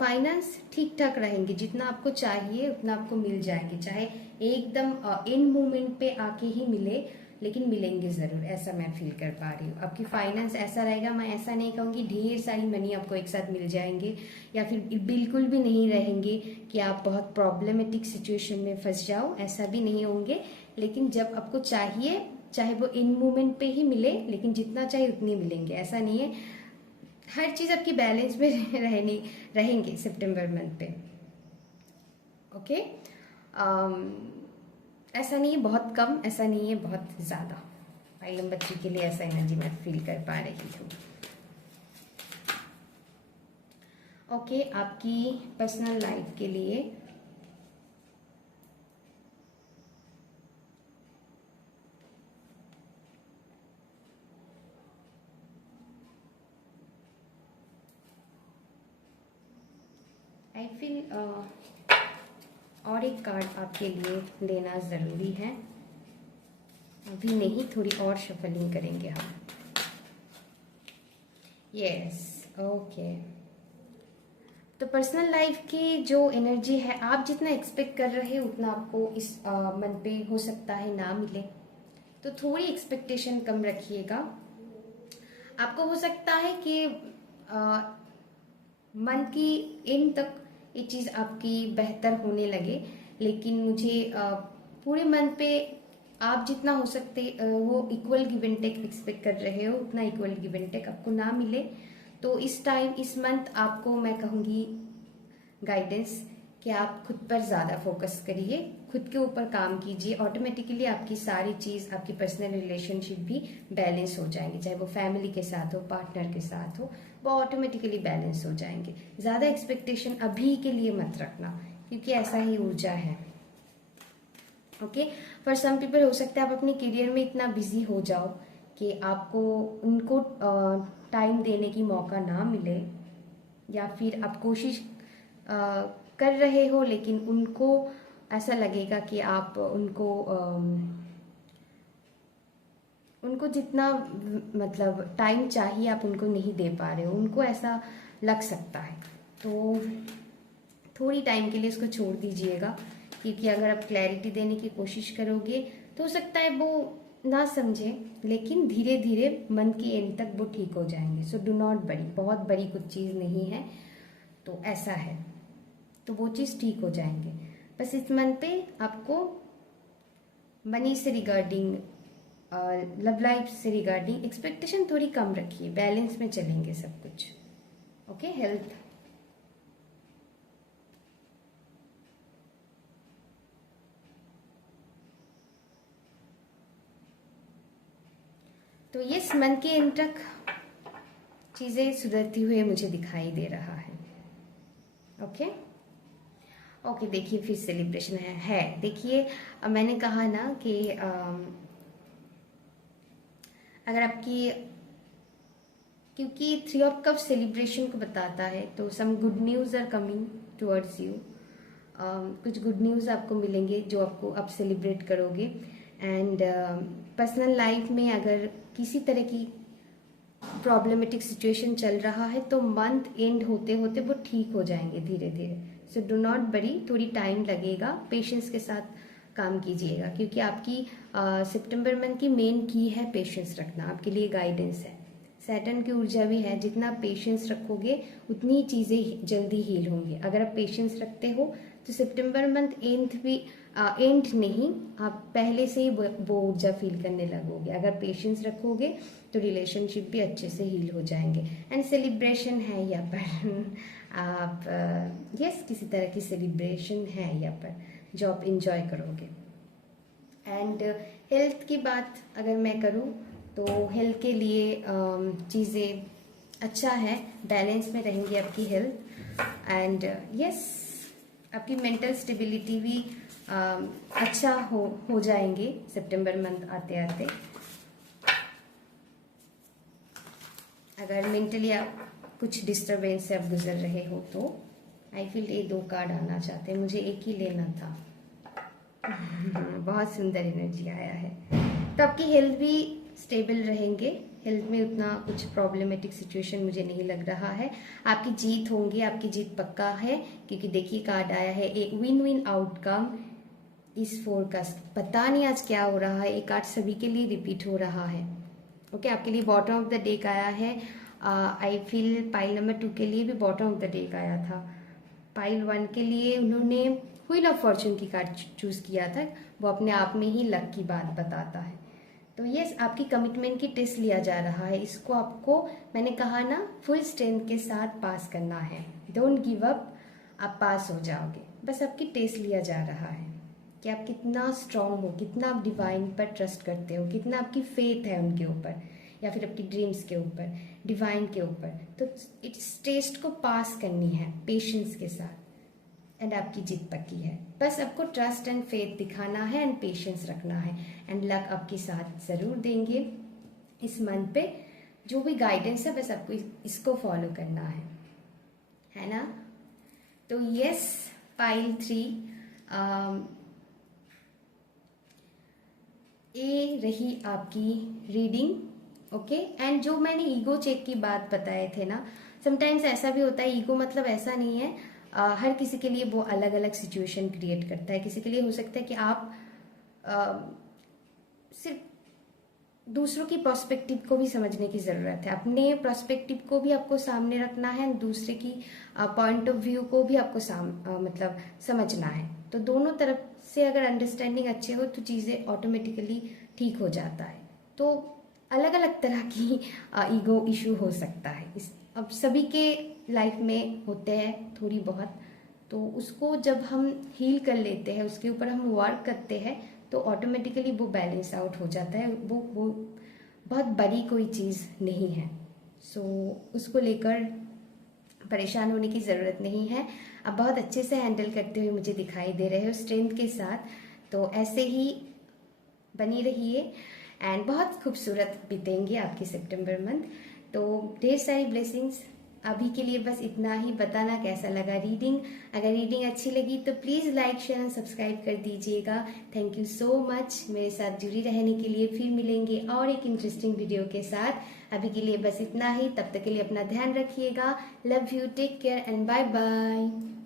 फाइनेंस ठीक ठाक रहेंगे, जितना आपको चाहिए उतना आपको मिल जाएंगे, चाहे एकदम एंड मोमेंट पे आके ही मिले, लेकिन मिलेंगे जरूर, ऐसा मैं फील कर पा रही हूँ। आपकी फाइनेंस ऐसा रहेगा, मैं ऐसा नहीं कहूँगी ढेर सारी मनी आपको एक साथ मिल जाएंगे, या फिर बिल्कुल भी नहीं रहेंगे कि आप बहुत प्रॉब्लमेटिक सिचुएशन में फंस जाओ, ऐसा भी नहीं होंगे। लेकिन जब आपको चाहिए, चाहे वो इन मोमेंट पे ही मिले, लेकिन जितना चाहिए उतनी मिलेंगे, ऐसा नहीं है। हर चीज आपकी बैलेंस में रहेंगे सितंबर मंथ पे। ओके, ऐसा नहीं है बहुत कम, ऐसा नहीं है बहुत ज्यादा। फाइल नंबर 3 के लिए ऐसा एनर्जी मैं फील कर पा रही हूँ। ओके, आपकी पर्सनल लाइफ के लिए आई फील और एक कार्ड आपके लिए लेना ज़रूरी है। अभी नहीं, थोड़ी और शफलिंग करेंगे हम। Yes, okay. तो पर्सनल लाइफ की जो एनर्जी है, आप जितना एक्सपेक्ट कर रहे हैं उतना आपको इस मंथ पे हो सकता है ना मिले, तो थोड़ी एक्सपेक्टेशन कम रखिएगा। आपको हो सकता है कि मंथ की एंड तक ये चीज़ आपकी बेहतर होने लगे, लेकिन मुझे पूरे मंथ पे आप जितना हो सकते वो equal give and take expect कर रहे हो, उतना इक्वल गिव एंड टेक आपको ना मिले। तो इस टाइम, इस मंथ आपको मैं कहूँगी गाइडेंस कि आप खुद पर ज़्यादा फोकस करिए, खुद के ऊपर काम कीजिए। ऑटोमेटिकली आपकी सारी चीज़, आपकी पर्सनल रिलेशनशिप भी बैलेंस हो जाएंगे, चाहे वो फैमिली के साथ हो, पार्टनर के साथ हो, वो ऑटोमेटिकली बैलेंस हो जाएंगे। ज़्यादा एक्सपेक्टेशन अभी के लिए मत रखना, क्योंकि ऐसा ही ऊर्जा है। ओके, फॉर सम पीपल हो सकता है आप अपने करियर में इतना बिजी हो जाओ कि आपको उनको टाइम देने की मौका ना मिले, या फिर आप कोशिश कर रहे हो लेकिन उनको ऐसा लगेगा कि आप उनको जितना मतलब टाइम चाहिए आप उनको नहीं दे पा रहे हो, उनको ऐसा लग सकता है। तो थोड़ी टाइम के लिए इसको छोड़ दीजिएगा, क्योंकि अगर आप क्लैरिटी देने की कोशिश करोगे तो हो सकता है वो ना समझे, लेकिन धीरे धीरे मन की एंड तक वो ठीक हो जाएंगे। सो डू नॉट वरी, बहुत बड़ी कुछ चीज़ नहीं है, तो ऐसा है, तो वो चीज़ ठीक हो जाएंगे। बस इस मंथ पे आपको मनी से रिगार्डिंग, लव लाइफ से रिगार्डिंग एक्सपेक्टेशन थोड़ी कम रखिए, बैलेंस में चलेंगे सब कुछ। ओके, हेल्थ, तो ये मंथ के एंड तक चीज़ें सुधरती हुए मुझे दिखाई दे रहा है। ओके ओके, देखिए फिर सेलिब्रेशन है देखिए, मैंने कहा ना कि अगर आपकी, क्योंकि 3 ऑफ कप सेलिब्रेशन को बताता है, तो some good news are coming towards you. कुछ गुड न्यूज़ आपको मिलेंगे जो आपको आप सेलिब्रेट करोगे। एंड पर्सनल लाइफ में अगर किसी तरह की प्रॉब्लमेटिक सिचुएशन चल रहा है तो मंथ एंड होते होते वो ठीक हो जाएंगे धीरे धीरे। सो डू नॉट वरी, थोड़ी टाइम लगेगा, पेशेंस के साथ काम कीजिएगा, क्योंकि आपकी सितंबर मंथ की मेन की है पेशेंस रखना, आपके लिए गाइडेंस है। सैटर्न की ऊर्जा भी है, जितना पेशेंस रखोगे उतनी चीज़ें जल्दी हील होंगी। अगर आप पेशेंस रखते हो तो सितंबर मंथ एंड नहीं, आप पहले से ही वो ऊर्जा फील करने लगोगे। अगर पेशेंस रखोगे तो रिलेशनशिप भी अच्छे से हील हो जाएंगे। एंड सेलिब्रेशन है यहाँ पर आप यस किसी तरह की सेलिब्रेशन है यहाँ पर जो आप इंजॉय करोगे। एंड हेल्थ की बात अगर मैं करूँ तो हेल्थ के लिए चीज़ें अच्छा है, बैलेंस में रहेंगी आपकी हेल्थ। एंड यस, आपकी मेंटल स्टेबिलिटी भी अच्छा हो जाएंगे सितंबर मंथ आते आते। अगर मेंटली आप कुछ डिस्टरबेंस से आप गुजर रहे हो तो आई फील ये 2 कार्ड आना चाहते हैं, मुझे एक ही लेना था। बहुत सुंदर एनर्जी आया है। तो आपकी हेल्थ भी स्टेबल रहेंगे, हेल्थ में उतना कुछ प्रॉब्लमेटिक सिचुएशन मुझे नहीं लग रहा है। आपकी जीत होंगी, आपकी जीत पक्का है, क्योंकि देखिए कार्ड आया है एक विन विन आउटकम इस फोरकास्ट। पता नहीं आज क्या हो रहा है, ये कार्ड सभी के लिए रिपीट हो रहा है। ओके, आपके लिए बॉटम ऑफ द डेक आया है। आई फील पाइल नंबर 2 के लिए भी बॉटम ऑफ द डेक आया था। पाइल 1 के लिए उन्होंने व्हील ऑफ फॉर्चून की कार्ड चूज किया था, वो अपने आप में ही लक की बात बताता है। तो यस, आपकी कमिटमेंट की टेस्ट लिया जा रहा है, इसको आपको मैंने कहा ना फुल स्ट्रेंथ के साथ पास करना है। डोंट गिव अप, आप पास हो जाओगे। बस आपकी टेस्ट लिया जा रहा है कि आप कितना स्ट्रांग हो, कितना आप डिवाइन पर ट्रस्ट करते हो, कितना आपकी फेथ है उनके ऊपर या फिर अपनी ड्रीम्स के ऊपर, डिवाइन के ऊपर। तो इस टेस्ट को पास करनी है पेशेंस के साथ, एंड आपकी जीत पक्की है। बस आपको ट्रस्ट एंड फेथ दिखाना है एंड पेशेंस रखना है, एंड लक आपके साथ जरूर देंगे इस मंथ पे। जो भी गाइडेंस है बस आपको इसको फॉलो करना है ना। तो यस, पाइल 3 ये रही आपकी रीडिंग। ओके, एंड जो मैंने ईगो चेक की बात बताए थे ना, समटाइम्स ऐसा भी होता है, ईगो मतलब ऐसा नहीं है, हर किसी के लिए वो अलग अलग सिचुएशन क्रिएट करता है। किसी के लिए हो सकता है कि आप सिर्फ दूसरों की पर्सपेक्टिव को भी समझने की ज़रूरत है, अपने पर्सपेक्टिव को भी आपको सामने रखना है, दूसरे की पॉइंट ऑफ व्यू को भी आपको मतलब समझना है। तो दोनों तरफ से अगर अंडरस्टैंडिंग अच्छे हो तो चीज़ें ऑटोमेटिकली ठीक हो जाता है। तो अलग अलग तरह की ईगो इशू हो सकता है, अब सभी के लाइफ में होते हैं थोड़ी बहुत। तो उसको जब हम हील कर लेते हैं, उसके ऊपर हम वर्क करते हैं, तो ऑटोमेटिकली वो बैलेंस आउट हो जाता है। वो बहुत बड़ी कोई चीज़ नहीं है। सो उसको लेकर परेशान होने की ज़रूरत नहीं है। आप बहुत अच्छे से हैंडल करते हुए मुझे दिखाई दे रहे हो स्ट्रेंथ के साथ, तो ऐसे ही बनी रहिए एंड बहुत खूबसूरत बीतेंगे आपके सितंबर मंथ। तो ढेर सारी ब्लेसिंग्स। अभी के लिए बस इतना ही। बताना कैसा लगा रीडिंग। अगर रीडिंग अच्छी लगी तो please like share and subscribe कर दीजिएगा। थैंक यू सो मच मेरे साथ जुड़ी रहने के लिए। फिर मिलेंगे और एक इंटरेस्टिंग वीडियो के साथ। अभी के लिए बस इतना ही। तब तक के लिए अपना ध्यान रखिएगा। Love you, take care and bye bye.